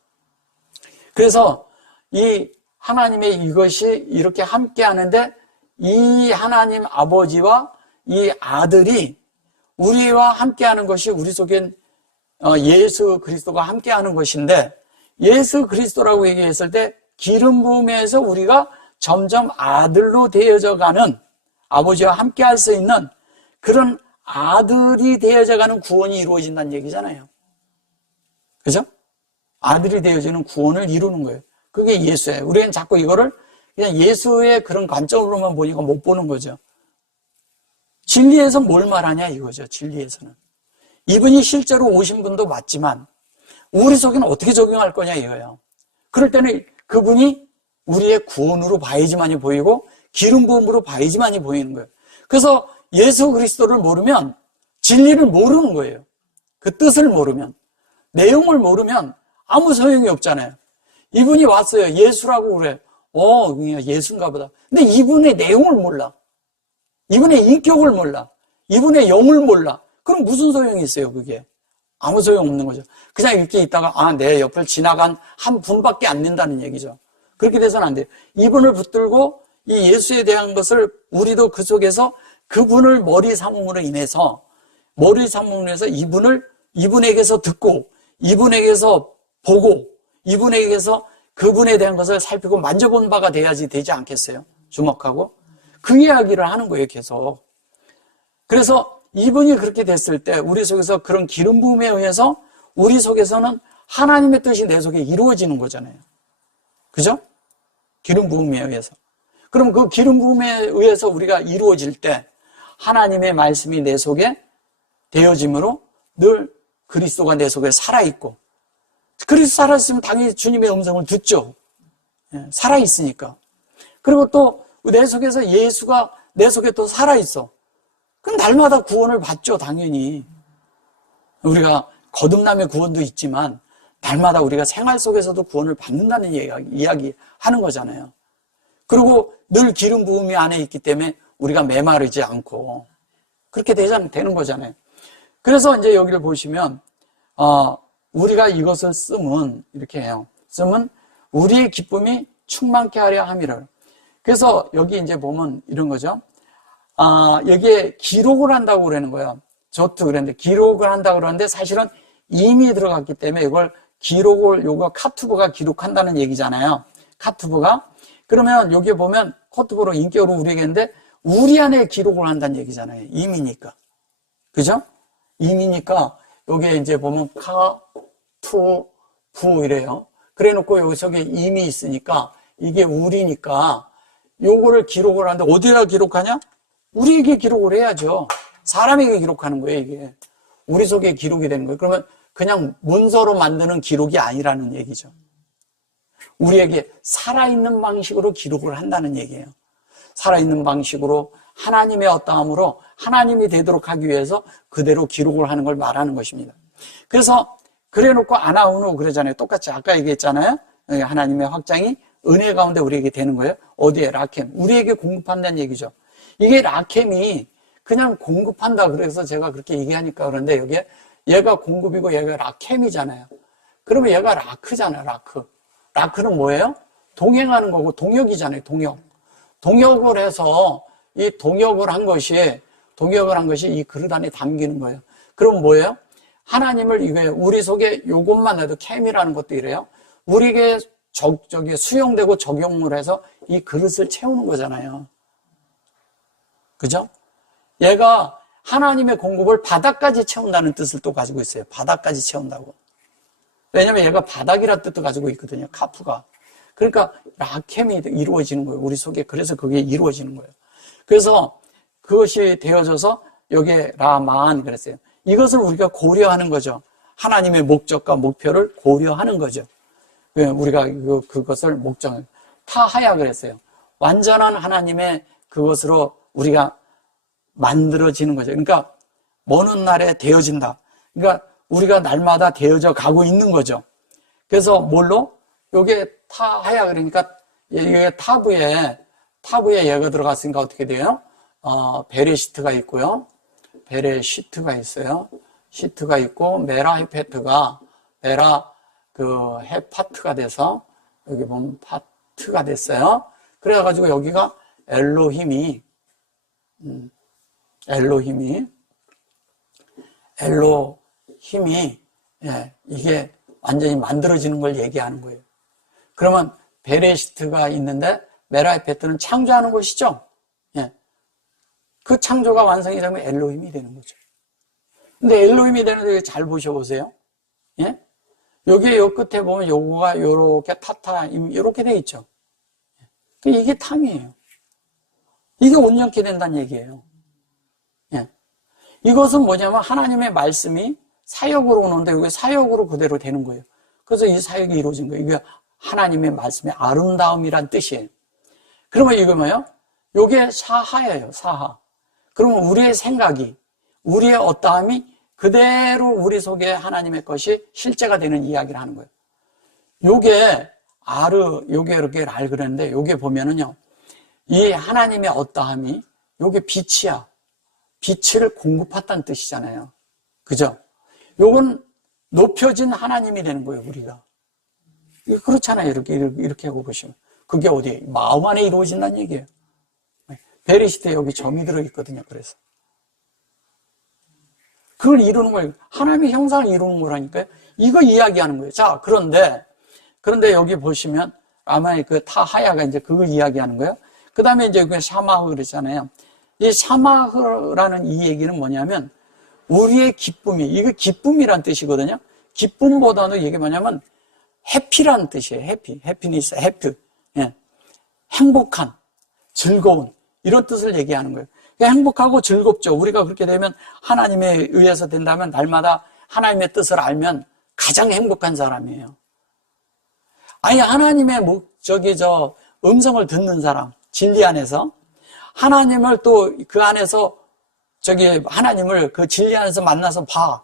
그래서 이 하나님의 이것이 이렇게 함께 하는데 이 하나님 아버지와 이 아들이 우리와 함께 하는 것이 우리 속엔 예수 그리스도가 함께 하는 것인데 예수 그리스도라고 얘기했을 때 기름 부음에서 우리가 점점 아들로 되어져 가는 아버지와 함께 할 수 있는 그런 아들이 되어져 가는 구원이 이루어진다는 얘기잖아요. 그죠? 아들이 되어지는 구원을 이루는 거예요. 그게 예수예요. 우리는 자꾸 이거를 그냥 예수의 그런 관점으로만 보니까 못 보는 거죠. 진리에서 뭘 말하냐 이거죠. 진리에서는. 이분이 실제로 오신 분도 맞지만 우리 속에는 어떻게 적용할 거냐 이거예요. 그럴 때는 그분이 우리의 구원으로 봐야지만이 보이고 기름 부음으로 봐야지만이 보이는 거예요. 그래서 예수 그리스도를 모르면 진리를 모르는 거예요. 그 뜻을 모르면 내용을 모르면 아무 소용이 없잖아요. 이분이 왔어요. 예수라고 그래. 예수인가 보다. 근데 이분의 내용을 몰라. 이분의 인격을 몰라. 이분의 영을 몰라. 그럼 무슨 소용이 있어요, 그게? 아무 소용 없는 거죠. 그냥 이렇게 있다가 내 옆을 지나간 한 분밖에 안 된다는 얘기죠. 그렇게 돼서는 안 돼요. 이분을 붙들고 이 예수에 대한 것을 우리도 그 속에서 그분을 머리 삼음으로 인해서 이분에게서 듣고 이분에게서 보고 이분에게서 그분에 대한 것을 살피고 만져본 바가 돼야지 되지 않겠어요? 주목하고 그 이야기를 하는 거예요, 계속. 그래서 이분이 그렇게 됐을 때 우리 속에서 그런 기름 부음에 의해서 우리 속에서는 하나님의 뜻이 내 속에 이루어지는 거잖아요. 그죠? 기름 부음에 의해서. 그럼 그 기름 부음에 의해서 우리가 이루어질 때 하나님의 말씀이 내 속에 되어짐으로 늘 그리스도가 내 속에 살아있고, 그리스도 살아있으면 당연히 주님의 음성을 듣죠. 살아있으니까. 그리고 또 내 속에서 예수가 내 속에 또 살아있어. 그럼 날마다 구원을 받죠, 당연히. 우리가 거듭남의 구원도 있지만 날마다 우리가 생활 속에서도 구원을 받는다는 이야기 하는 거잖아요. 그리고 늘 기름 부음이 안에 있기 때문에 우리가 메마르지 않고 그렇게 되는 거잖아요. 그래서 이제 여기를 보시면 우리가 이것을 쓰면 이렇게 해요. 쓰면 우리의 기쁨이 충만케 하려 함이를. 그래서 여기 이제 보면 이런 거죠. 여기에 기록을 한다고 그러는 거예요. 저도 그랬는데 기록을 한다고 그러는데 사실은 이미 들어갔기 때문에 이걸 요거 카투브가 기록한다는 얘기잖아요. 카투브가. 그러면 여기에 보면 카투브로 인격으로 우리에게 했는데 우리 안에 기록을 한다는 얘기잖아요. 이미니까. 그죠? 이미니까 여기에 이제 보면 카투브 이래요. 그래 놓고 여기 속에 이미 있으니까 이게 우리니까 요거를 기록을 하는데 어디다 기록하냐? 우리에게 기록을 해야죠. 사람에게 기록하는 거예요, 이게. 우리 속에 기록이 되는 거예요. 그러면 그냥 문서로 만드는 기록이 아니라는 얘기죠. 우리에게 살아있는 방식으로 기록을 한다는 얘기예요. 살아있는 방식으로 하나님의 어떠함으로 하나님이 되도록 하기 위해서 그대로 기록을 하는 걸 말하는 것입니다. 그래서 그래 놓고 아나우누 그러잖아요. 똑같이 아까 얘기했잖아요. 하나님의 확장이 은혜 가운데 우리에게 되는 거예요. 어디에? 라켐. 우리에게 공급한다는 얘기죠. 이게 라켐이 그냥 공급한다 그래서 제가 그렇게 얘기하니까 그런데 여기에 얘가 공급이고 얘가 라켐이잖아요. 그러면 얘가 라크잖아요. 라크는 뭐예요? 동행하는 거고 동역이잖아요. 동역을 해서 이 동역을 한 것이 이 그릇 안에 담기는 거예요. 그럼 뭐예요? 하나님을 우리 속에 요것만 해도 캠이라는 것도 이래요. 우리에게 수용되고 적용을 해서 이 그릇을 채우는 거잖아요. 그죠? 얘가 하나님의 공급을 바닥까지 채운다는 뜻을 또 가지고 있어요. 바닥까지 채운다고. 왜냐면 얘가 바닥이라는 뜻도 가지고 있거든요. 카프가. 그러니까 라켐이 이루어지는 거예요. 우리 속에. 그래서 그게 이루어지는 거예요. 그래서 그것이 되어져서 여기에 라만 그랬어요. 이것을 우리가 고려하는 거죠. 하나님의 목적과 목표를 고려하는 거죠. 우리가 그것을 타하야 그랬어요. 완전한 하나님의 그것으로 우리가 만들어지는 거죠. 그러니까 먼 날에 되어진다. 그러니까 우리가 날마다 되어져 가고 있는 거죠. 그래서 뭘로? 요게 타하야 그러니까 이게 타부에 얘가 들어갔으니까 어떻게 돼요? 베레시트가 있고요. 베레시트가 있어요. 시트가 있고 메라 헤파트가 돼서 여기 보면 파트가 됐어요. 그래가지고 여기가 엘로힘이 이게 완전히 만들어지는 걸 얘기하는 거예요. 그러면 베레시트가 있는데 메라헤페트는 창조하는 것이죠. 그 창조가 완성이 되면 엘로힘이 되는 거죠. 근데 엘로힘이 되는데 잘 보셔보세요. 여기에 요 끝에 보면 요거가 요렇게 타타임 요렇게 돼 있죠. 이게 탐이에요. 이게 온전케 된다는 얘기예요. 이것은 뭐냐면 하나님의 말씀이 사역으로 오는데 이게 사역으로 그대로 되는 거예요. 그래서 이 사역이 이루어진 거예요. 이게 하나님의 말씀의 아름다움이란 뜻이에요. 그러면 이거 뭐예요? 이게 사하예요. 사하. 그러면 우리의 생각이, 우리의 어떠함이 그대로 우리 속에 하나님의 것이 실제가 되는 이야기를 하는 거예요. 요게 이렇게 알 그랬는데 요게 보면은요. 이 하나님의 어떠함이 요게 빛이야. 빛을 공급했다는 뜻이잖아요. 그죠? 요건 높여진 하나님이 되는 거예요, 우리가. 그렇잖아요. 이렇게 하고 보시면. 그게 어디에? 마음 안에 이루어진다는 얘기예요. 베레시트에 여기 점이 들어있거든요, 그래서. 그걸 이루는 거예요. 하나님의 형상을 이루는 거라니까요. 이거 이야기하는 거예요. 자, 그런데 여기 보시면 아마 그 타하야가 이제 그거 이야기하는 거예요. 그 다음에 이제 그 샤마흐 그랬잖아요. 이 샤마흐라는 이 얘기는 뭐냐면 우리의 기쁨이, 이거 기쁨이란 뜻이거든요. 기쁨보다는 이게 뭐냐면 해피라는 뜻이에요. 해피니스, 해피. 예. 행복한, 즐거운 이런 뜻을 얘기하는 거예요. 행복하고 즐겁죠. 우리가 그렇게 되면 하나님에 의해서 된다면 날마다 하나님의 뜻을 알면 가장 행복한 사람이에요. 아니 하나님의 음성을 듣는 사람, 진리 안에서 하나님을 또 그 안에서 하나님을 그 진리 안에서 만나서 봐.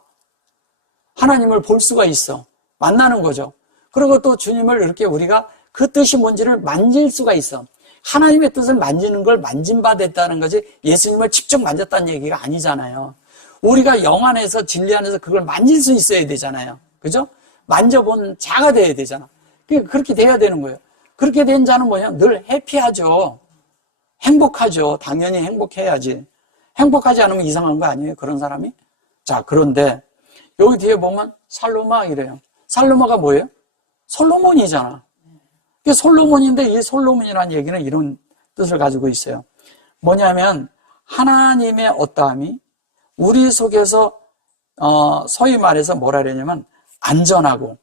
하나님을 볼 수가 있어. 만나는 거죠. 그리고 또 주님을 이렇게 우리가 그 뜻이 뭔지를 만질 수가 있어. 하나님의 뜻을 만지는 걸 만진바 됐다는 거지 예수님을 직접 만졌다는 얘기가 아니잖아요. 우리가 영 안에서 진리 안에서 그걸 만질 수 있어야 되잖아요. 그죠? 만져본 자가 돼야 되잖아. 그렇게 돼야 되는 거예요. 그렇게 된 자는 뭐냐? 늘 해피하죠. 행복하죠. 당연히 행복해야지. 행복하지 않으면 이상한 거 아니에요? 그런 사람이? 자, 그런데 여기 뒤에 보면 살로마 이래요. 살로마가 뭐예요? 솔로몬이잖아. 솔로몬인데 이 솔로몬이라는 얘기는 이런 뜻을 가지고 있어요. 뭐냐면 하나님의 어떠함이 우리 속에서 소위 말해서 뭐라 그러냐면 안전하고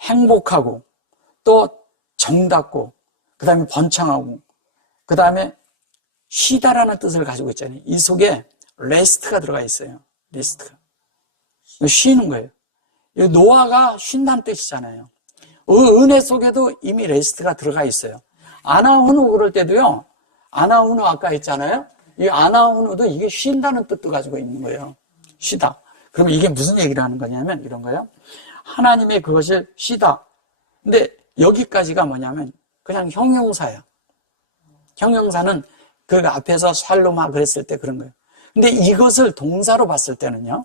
행복하고 또 정답고 그 다음에 번창하고 그 다음에 쉬다라는 뜻을 가지고 있잖아요. 이 속에 레스트가 들어가 있어요. 레스트가. 쉬는 거예요. 노아가 쉰다는 뜻이잖아요. 은혜 속에도 이미 레스트가 들어가 있어요. 아나후누 그럴 때도요. 아나후누 아까 했잖아요. 이 아나후누도 이게 쉰다는 뜻도 가지고 있는 거예요. 쉬다. 그럼 이게 무슨 얘기를 하는 거냐면 이런 거예요. 하나님의 그것을 쉬다. 근데 여기까지가 뭐냐면 그냥 형용사예요. 형용사는 그 앞에서 살로마 그랬을 때 그런 거예요. 근데 이것을 동사로 봤을 때는요.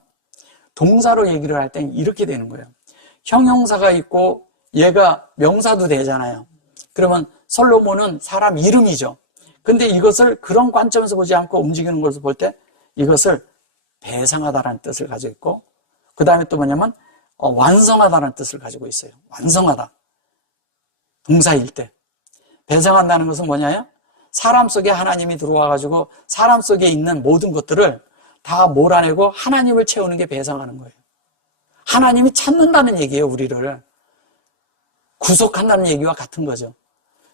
동사로 얘기를 할 때는 이렇게 되는 거예요. 형용사가 있고 얘가 명사도 되잖아요. 그러면 솔로몬은 사람 이름이죠. 근데 이것을 그런 관점에서 보지 않고 움직이는 것을 볼 때 이것을 배상하다라는 뜻을 가지고 있고 그 다음에 또 뭐냐면 완성하다라는 뜻을 가지고 있어요. 완성하다. 동사일 때. 배상한다는 것은 뭐냐요? 사람 속에 하나님이 들어와가지고 사람 속에 있는 모든 것들을 다 몰아내고 하나님을 채우는 게 배상하는 거예요. 하나님이 찾는다는 얘기예요, 우리를. 구속한다는 얘기와 같은 거죠.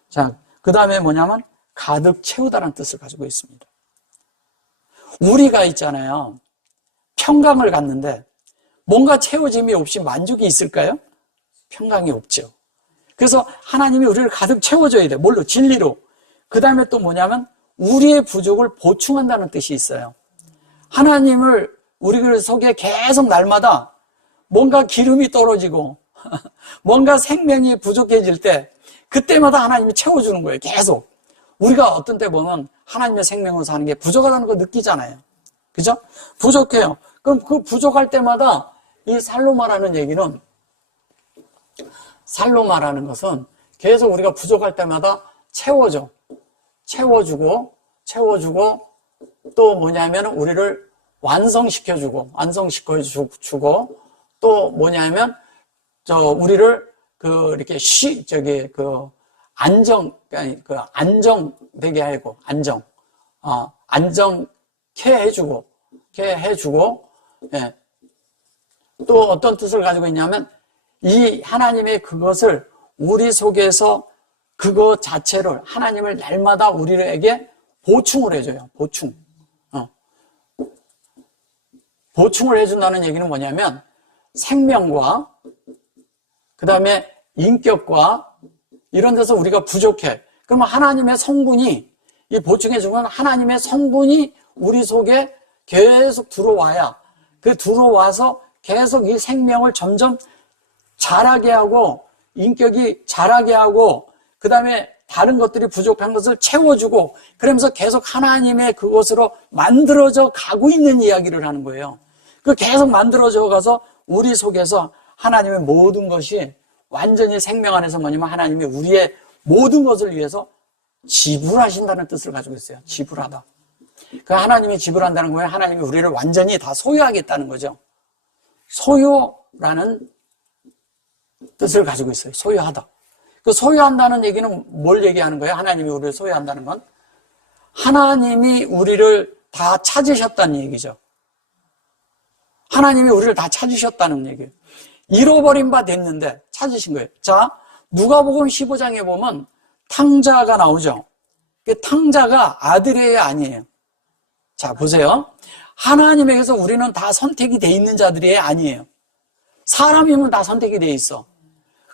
자, 그 다음에 뭐냐면 가득 채우다라는 뜻을 가지고 있습니다. 우리가 있잖아요. 평강을 갖는데 뭔가 채워짐이 없이 만족이 있을까요? 평강이 없죠. 그래서 하나님이 우리를 가득 채워줘야 돼요. 뭘로? 진리로. 그 다음에 또 뭐냐면 우리의 부족을 보충한다는 뜻이 있어요. 하나님을 우리 속에 계속 날마다 뭔가 기름이 떨어지고 뭔가 생명이 부족해질 때 그때마다 하나님이 채워주는 거예요. 계속. 우리가 어떤 때 보면 하나님의 생명으로 사는 게 부족하다는 거 느끼잖아요. 그죠? 부족해요. 그럼 그 부족할 때마다 이 살로마라는 얘기는 살로마라는 것은 계속 우리가 부족할 때마다 채워줘. 채워주고 또 뭐냐면 우리를 완성시켜주고 또 뭐냐면 우리를 이렇게 안정되게 하고 안정케 해주고 예. 또 어떤 뜻을 가지고 있냐면 이 하나님의 그것을 우리 속에서 그거 자체를 하나님을 날마다 우리에게 보충을 해줘요. 보충을 해준다는 얘기는 뭐냐면 생명과 그 다음에 인격과 이런 데서 우리가 부족해. 그러면 하나님의 성분이 이 보충해주면 하나님의 성분이 우리 속에 계속 들어와야 들어와서 계속 이 생명을 점점 자라게 하고 인격이 자라게 하고 그 다음에 다른 것들이 부족한 것을 채워주고 그러면서 계속 하나님의 그것으로 만들어져 가고 있는 이야기를 하는 거예요. 그 계속 만들어져 가서 우리 속에서 하나님의 모든 것이 완전히 생명 안에서 뭐냐면 하나님이 우리의 모든 것을 위해서 지불하신다는 뜻을 가지고 있어요. 지불하다. 그 하나님이 지불한다는 거예요. 하나님이 우리를 완전히 다 소유하겠다는 거죠. 소유라는 뜻을 가지고 있어요. 소유하다. 그 소유한다는 얘기는 뭘 얘기하는 거예요? 하나님이 우리를 소유한다는 건 하나님이 우리를 다 찾으셨다는 얘기죠. 하나님이 우리를 다 찾으셨다는 얘기예요. 잃어버린 바 됐는데 찾으신 거예요. 자, 누가복음 15장에 보면 탕자가 나오죠. 그 탕자가 아들이에요, 아니에요? 자, 보세요. 하나님에게서 우리는 다 선택이 돼 있는 자들이에요, 아니에요? 사람이면 다 선택이 돼 있어.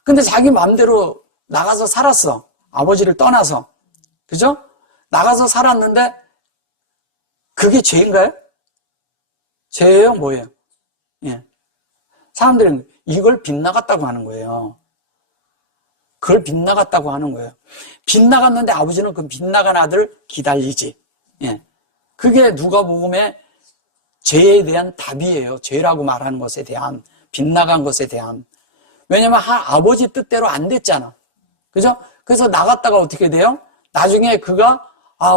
근데 자기 마음대로 나가서 살았어. 아버지를 떠나서. 그죠? 나가서 살았는데 그게 죄인가요? 죄예요? 뭐예요? 예. 사람들은 이걸 빗나갔다고 하는 거예요. 그걸 빗나갔다고 하는 거예요. 빗나갔는데 아버지는 그 빗나간 아들을 기다리지. 예. 그게 누가복음의 죄에 대한 답이에요. 죄라고 말하는 것에 대한, 빗나간 것에 대한. 왜냐면 아버지 뜻대로 안 됐잖아. 그죠? 그래서 나갔다가 어떻게 돼요? 나중에 그가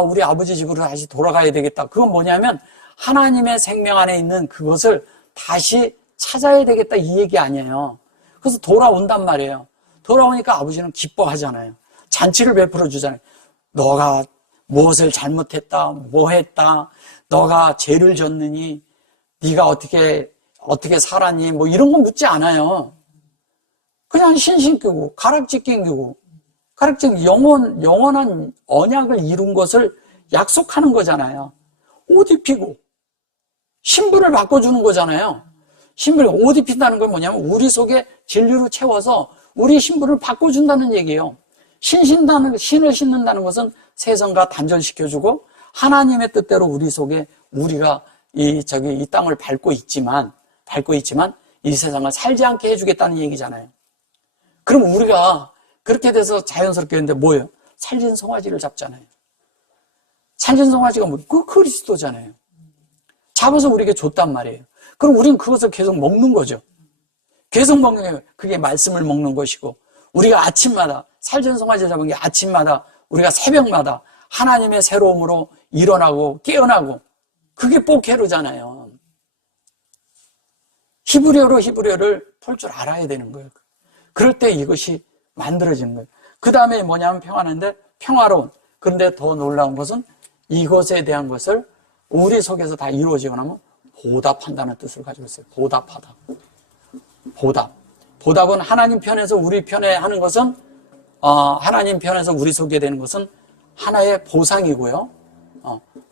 우리 아버지 집으로 다시 돌아가야 되겠다. 그건 뭐냐면 하나님의 생명 안에 있는 그것을 다시 찾아야 되겠다 이 얘기 아니에요. 그래서 돌아온단 말이에요. 돌아오니까 아버지는 기뻐하잖아요. 잔치를 베풀어 주잖아요. 너가 무엇을 잘못했다, 뭐 했다, 너가 죄를 졌느니, 네가 어떻게 살았니, 뭐 이런 거 묻지 않아요. 그냥 신신 끼고 가락지 낑기고 영원한 언약을 이룬 것을 약속하는 거잖아요. 옷 입히고 신분을 바꿔주는 거잖아요. 옷 입힌다는 건 뭐냐면 우리 속에 진리로 채워서 우리 신분을 바꿔준다는 얘기예요. 신을 신는다는 것은 세상과 단절시켜주고 하나님의 뜻대로 우리 속에 우리가 이 땅을 밟고 있지만 이 세상을 살지 않게 해주겠다는 얘기잖아요. 그럼 우리가 그렇게 돼서 자연스럽게 했는데 뭐예요? 살진 송아지를 잡잖아요. 살진 송아지가 뭐? 그 그리스도잖아요. 잡아서 우리에게 줬단 말이에요. 그럼 우리는 그것을 계속 먹는 거죠. 계속 먹는 게 그게 말씀을 먹는 것이고 우리가 아침마다 살진 송아지 잡은 게 아침마다 우리가 새벽마다 하나님의 새로움으로 일어나고 깨어나고 그게 복회로잖아요. 히브리어를 풀 줄 알아야 되는 거예요. 그럴 때 이것이 만들어지는 거예요. 그 다음에 뭐냐면 평안인데 평화로운. 그런데 더 놀라운 것은 이것에 대한 것을 우리 속에서 다 이루어지고 나면 보답한다는 뜻을 가지고 있어요. 보답하다. 보답은 하나님 편에서 우리 편에 하는 것은 하나님 편에서 우리 속에 되는 것은 하나의 보상이고요.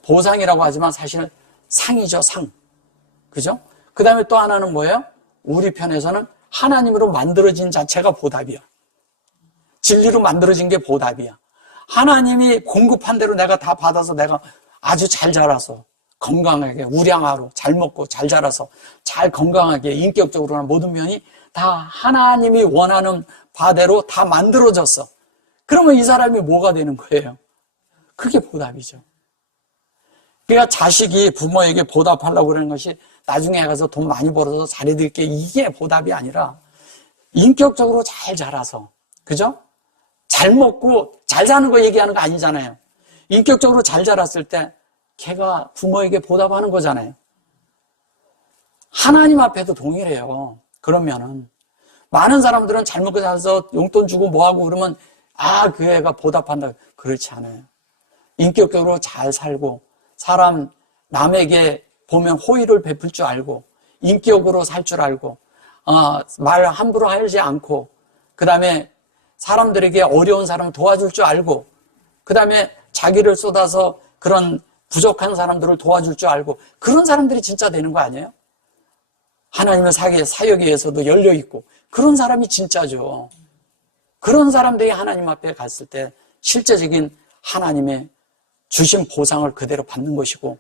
보상이라고 하지만 사실 상이죠, 상. 그죠? 그 다음에 또 하나는 뭐예요? 우리 편에서는 하나님으로 만들어진 자체가 보답이야. 진리로 만들어진 게 보답이야. 하나님이 공급한 대로 내가 다 받아서 내가 아주 잘 자라서 건강하게 우량하로 잘 먹고 잘 자라서 잘 건강하게 인격적으로나 모든 면이 다 하나님이 원하는 바대로 다 만들어졌어. 그러면 이 사람이 뭐가 되는 거예요? 그게 보답이죠. 그러니까 자식이 부모에게 보답하려고 그러는 것이 나중에 가서 돈 많이 벌어서 잘해드릴게 이게 보답이 아니라 인격적으로 잘 자라서 그죠? 잘 먹고 잘 사는 거 얘기하는 거 아니잖아요. 인격적으로 잘 자랐을 때 걔가 부모에게 보답하는 거잖아요. 하나님 앞에도 동일해요. 그러면은 많은 사람들은 잘 먹고 살아서 용돈 주고 뭐하고 그러면 그 애가 보답한다. 그렇지 않아요. 인격적으로 잘 살고 사람 남에게 보면 호의를 베풀 줄 알고 인격으로 살 줄 알고 말 함부로 하지 않고 그 다음에 사람들에게 어려운 사람 도와줄 줄 알고 그 다음에 자기를 쏟아서 그런 부족한 사람들을 도와줄 줄 알고 그런 사람들이 진짜 되는 거 아니에요? 하나님의 사역에 의해서도 열려있고 그런 사람이 진짜죠. 그런 사람들이 하나님 앞에 갔을 때 실제적인 하나님의 주신 보상을 그대로 받는 것이고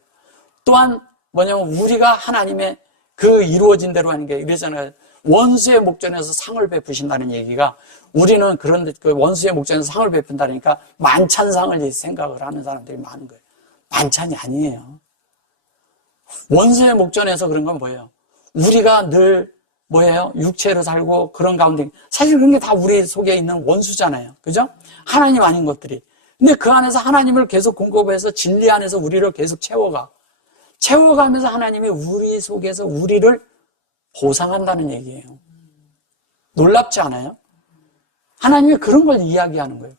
또한 뭐냐면 우리가 하나님의 그 이루어진 대로 하는 게 이러잖아요. 원수의 목전에서 상을 베푸신다는 얘기가 우리는 그런데 그 원수의 목전에서 상을 베푼다니까 만찬상을 생각을 하는 사람들이 많은 거예요. 만찬이 아니에요. 원수의 목전에서 그런 건 뭐예요? 우리가 늘 뭐예요? 육체로 살고 그런 가운데 사실 그런 게 다 우리 속에 있는 원수잖아요. 그죠? 하나님 아닌 것들이. 근데 그 안에서 하나님을 계속 공급해서 진리 안에서 우리를 계속 채워가면서 하나님이 우리 속에서 우리를 보상한다는 얘기예요. 놀랍지 않아요? 하나님이 그런 걸 이야기하는 거예요.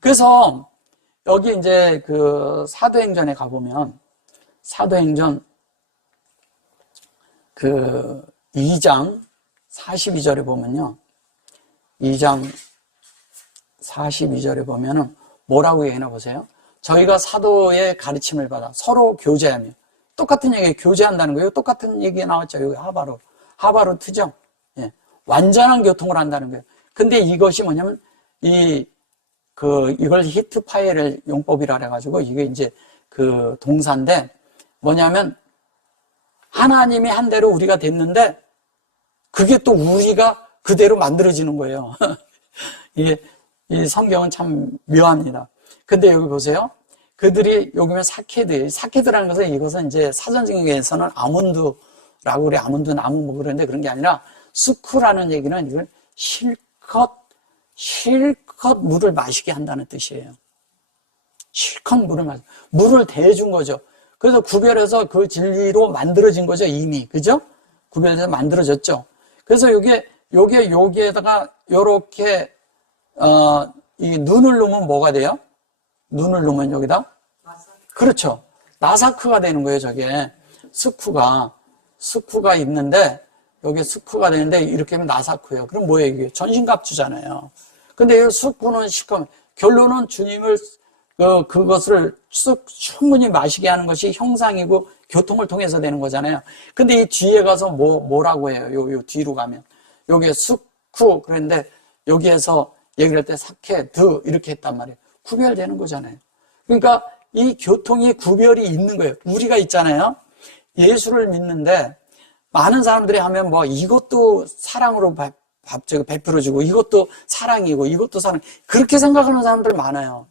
그래서 여기 이제 그 사도행전에 가보면 사도행전 그 2장 42절에 보면요. 2장 42절에 보면은 뭐라고 얘기하나 보세요. 저희가 사도의 가르침을 받아 서로 교제하며 똑같은 얘기 교제한다는 거예요. 똑같은 얘기 나왔죠. 여기 하바루트죠. 예. 완전한 교통을 한다는 거예요. 근데 이것이 뭐냐면 이걸 히트 파일을 용법이라 그래가지고 이게 이제 그 동사인데 뭐냐면 하나님이 한 대로 우리가 됐는데 그게 또 우리가 그대로 만들어지는 거예요. 이게 이 성경은 참 묘합니다. 근데 여기 보세요. 그들이 여기면 사케드라는 것은 이것은 이제 사전적에서는 아몬드라고 그래. 아몬드 나무 뭐 그런데 그런 게 아니라 수쿠라는 얘기는 이걸 실컷 물을 마시게 한다는 뜻이에요. 실컷 물을 대준 거죠. 그래서 구별해서 그 진리로 만들어진 거죠, 이미. 그죠? 구별해서 만들어졌죠. 그래서 여기에다가 요렇게 이 눈을 놓으면 뭐가 돼요? 눈을 놓으면 여기다? 그렇죠. 나사크가 되는 거예요, 저게. 스쿠가 있는데, 여기 스쿠가 되는데, 이렇게 하면 나사크예요. 그럼 뭐예요, 이게? 전신갑주잖아요. 근데 이 스쿠는 시커먼. 결론은 주님을, 그것을 충분히 마시게 하는 것이 형상이고, 교통을 통해서 되는 거잖아요. 근데 이 뒤에 가서 뭐라고 해요? 요 뒤로 가면. 여기에 스쿠, 그런데 여기에서 얘기를 할 때 사케드, 이렇게 했단 말이에요. 구별되는 거잖아요. 그러니까 이 교통이 구별이 있는 거예요. 우리가 있잖아요. 예수를 믿는데 많은 사람들이 하면 뭐 이것도 사랑으로 베풀어주고 이것도 사랑이고 이것도 사랑, 그렇게 생각하는 사람들 많아요.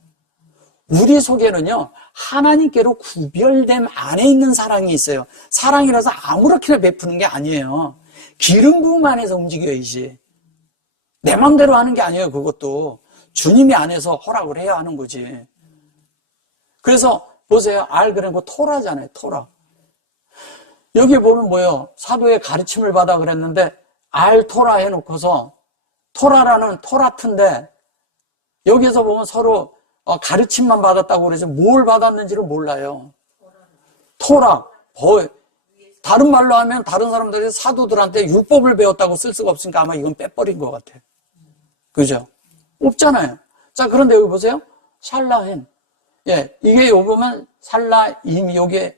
우리 속에는요, 하나님께로 구별됨 안에 있는 사랑이 있어요. 사랑이라서 아무렇게나 베푸는 게 아니에요. 기름 부음 안에서 움직여야지. 내 맘대로 하는 게 아니에요. 그것도 주님이 안에서 허락을 해야 하는 거지. 그래서 보세요. 그러고 토라잖아요. 토라. 여기 보면 뭐예요? 사도의 가르침을 받아 그랬는데 토라 해놓고서 토라라는 토라트인데 여기서 보면 서로 가르침만 받았다고 그러지 뭘 받았는지를 몰라요. 토라. 다른 말로 하면 다른 사람들이 사도들한테 율법을 배웠다고 쓸 수가 없으니까 아마 이건 빼버린 것 같아. 그죠? 없잖아요. 자, 그런데 여기 보세요. 살라햄. 예, 이게 여기 보면 살라임, 요게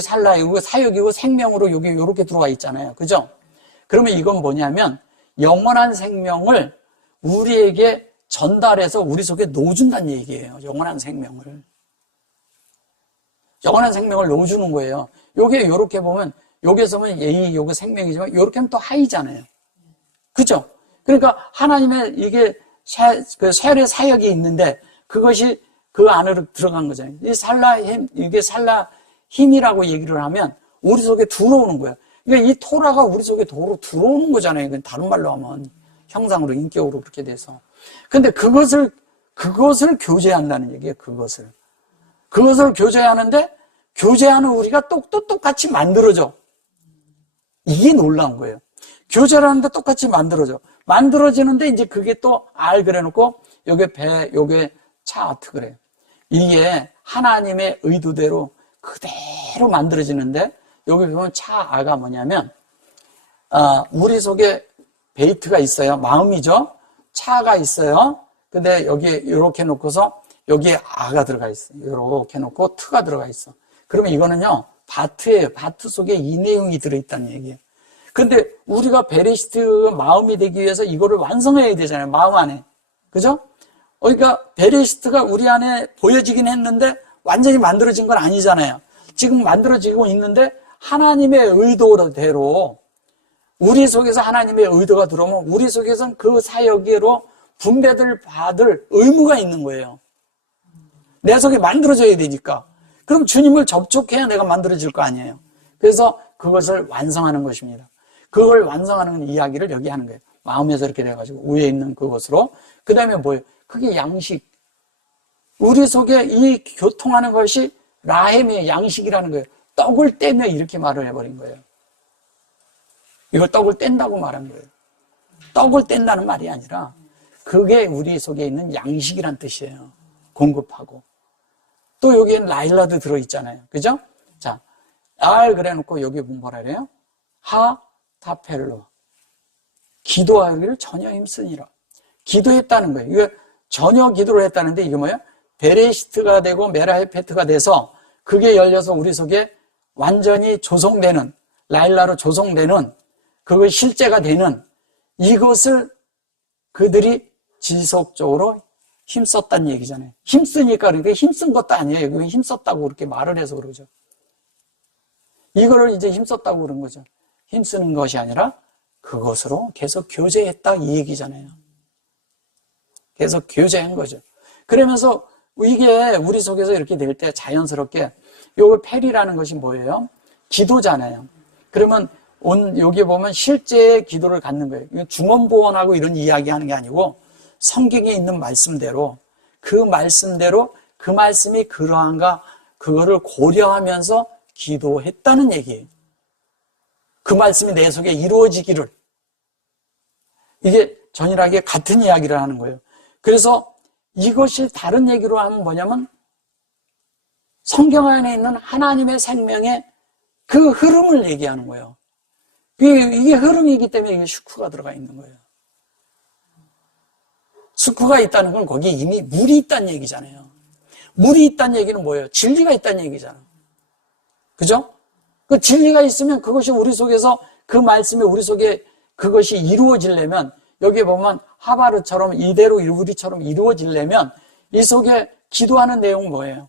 살라, 요게 사역이고 생명으로 요게 요렇게 들어가 있잖아요. 그죠? 그러면 이건 뭐냐면 영원한 생명을 우리에게 전달해서 우리 속에 놓아준다는 얘기예요. 영원한 생명을 놓아주는 거예요. 요게 요렇게 보면 요게서 보면 요게 생명이지만 요렇게 하면 또 하이잖아요. 그죠? 그러니까 하나님의 이게 셀의 사역이 있는데 그것이 그 안으로 들어간 거잖아요. 이게 살라힘이라고 얘기를 하면 우리 속에 들어오는 거예요. 그러니까 이 토라가 우리 속에 들어오는 거잖아요. 이건 다른 말로 하면 형상으로 인격으로 그렇게 돼서. 근데 그것을 교제한다는 얘기예요. 그것을 교제하는데 교제하는 우리가 또 똑같이 만들어져. 이게 놀라운 거예요. 교제를 하는데 똑같이 만들어지는데 이제 그게 또 그래 놓고 요게 차아트 그래요. 이게 하나님의 의도대로 그대로 만들어지는데 여기 보면 차아가 뭐냐면 우리 속에 베이트가 있어요. 마음이죠. 차가 있어요. 근데 여기에 이렇게 놓고서 여기에 아가 들어가 있어요. 이렇게 놓고 트가 들어가 있어. 그러면 이거는요 바트예요. 바트 속에 이 내용이 들어있다는 얘기예요. 근데 우리가 베레시트 마음이 되기 위해서 이거를 완성해야 되잖아요. 마음 안에. 그죠? 그러니까 베레시트가 우리 안에 보여지긴 했는데 완전히 만들어진 건 아니잖아요. 지금 만들어지고 있는데 하나님의 의도대로 우리 속에서 하나님의 의도가 들어오면 우리 속에서는 그 사역으로 분배를 받을 의무가 있는 거예요. 내 속에 만들어져야 되니까. 그럼 주님을 접촉해야 내가 만들어질 거 아니에요. 그래서 그것을 완성하는 것입니다. 그걸 완성하는 이야기를 여기 하는 거예요. 마음에서 이렇게 돼가지고 위에 있는 그것으로. 그 다음에 뭐예요? 그게 양식. 우리 속에 이 교통하는 것이 라햄의 양식이라는 거예요. 떡을 떼며 이렇게 말을 해버린 거예요. 이걸 떡을 뗀다고 말한 거예요. 떡을 뗀다는 말이 아니라 그게 우리 속에 있는 양식이란 뜻이에요. 공급하고. 또 여기엔 라일라도 들어있잖아요. 그죠? 자, 알 그래 놓고 여기 뭐라 그래요? 하 타펠로. 기도하기를 전혀 힘쓰니라. 기도했다는 거예요. 이거 전혀 기도를 했다는데 이게 뭐예요? 베레시트가 되고 메라헤페트가 돼서 그게 열려서 우리 속에 완전히 조성되는, 라일라로 조성되는, 그걸 실제가 되는 이것을 그들이 지속적으로 힘썼다는 얘기잖아요. 힘쓰니까 그러니까 힘쓴 것도 아니에요. 그게 힘썼다고 그렇게 말을 해서 그러죠. 이거를 이제 힘썼다고 그런 거죠. 힘쓰는 것이 아니라 그것으로 계속 교제했다 이 얘기잖아요. 계속 교제한 거죠. 그러면서 이게 우리 속에서 이렇게 될 때 자연스럽게 요거 펠이라는 것이 뭐예요? 기도잖아요. 그러면 여기 보면 실제의 기도를 갖는 거예요. 이거 중언부언하고 이런 이야기 하는 게 아니고 성경에 있는 말씀대로 그 말씀대로 그 말씀이 그러한가 그거를 고려하면서 기도했다는 얘기예요. 그 말씀이 내 속에 이루어지기를. 이게 전일하게 같은 이야기를 하는 거예요. 그래서 이것이 다른 얘기로 하면 뭐냐면 성경 안에 있는 하나님의 생명의 그 흐름을 얘기하는 거예요. 이게 흐름이기 때문에 이게 슈크가 들어가 있는 거예요. 슈크가 있다는 건 거기에 이미 물이 있다는 얘기잖아요. 물이 있다는 얘기는 뭐예요? 진리가 있다는 얘기잖아요. 그죠? 그 진리가 있으면 그것이 우리 속에서 그 말씀이 우리 속에 그것이 이루어지려면 여기에 보면 하바르처럼 이대로 우리처럼 이루어지려면 이 속에 기도하는 내용은 뭐예요?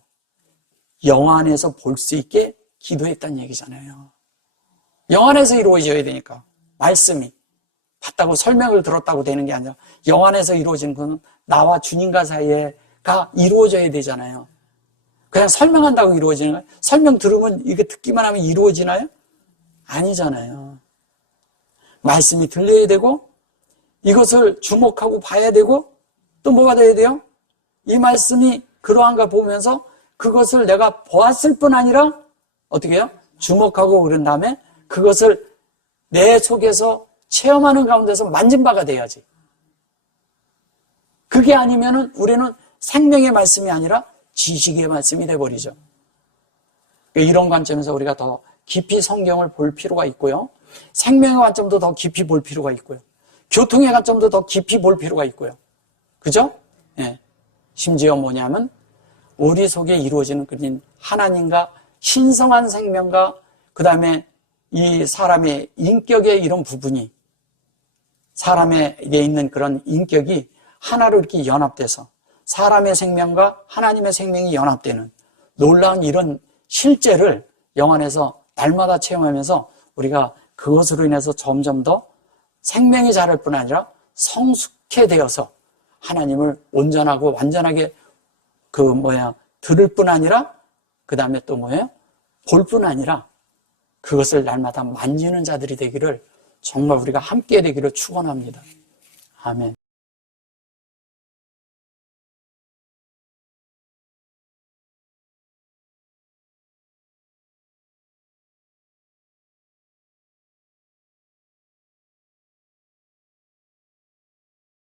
영 안에서 볼 수 있게 기도했다는 얘기잖아요. 영 안에서 이루어져야 되니까 말씀이 봤다고 설명을 들었다고 되는 게 아니라 영 안에서 이루어지는 건 나와 주님과 사이에가 이루어져야 되잖아요. 그냥 설명한다고 이루어지는 거예요? 설명 들으면 이게 듣기만 하면 이루어지나요? 아니잖아요. 말씀이 들려야 되고 이것을 주목하고 봐야 되고 또 뭐가 돼야 돼요? 이 말씀이 그러한가 보면서 그것을 내가 보았을 뿐 아니라 어떻게 해요? 주목하고 그런 다음에 그것을 내 속에서 체험하는 가운데서 만진 바가 돼야지. 그게 아니면은 우리는 생명의 말씀이 아니라 지식의 말씀이 돼버리죠. 이런 관점에서 우리가 더 깊이 성경을 볼 필요가 있고요. 생명의 관점도 더 깊이 볼 필요가 있고요. 교통의 관점도 더 깊이 볼 필요가 있고요. 그죠? 예. 심지어 뭐냐면 우리 속에 이루어지는 그런 하나님과 신성한 생명과 그 다음에 이 사람의 인격의 이런 부분이 사람에게 있는 그런 인격이 하나로 이렇게 연합돼서 사람의 생명과 하나님의 생명이 연합되는 놀라운 이런 실제를 영안에서 날마다 체험하면서 우리가 그것으로 인해서 점점 더 생명이 자랄 뿐 아니라 성숙해 되어서 하나님을 온전하고 완전하게 들을 뿐 아니라 그 다음에 또 볼 뿐 아니라 그것을 날마다 만지는 자들이 되기를 정말 우리가 함께 되기를 축원합니다. 아멘.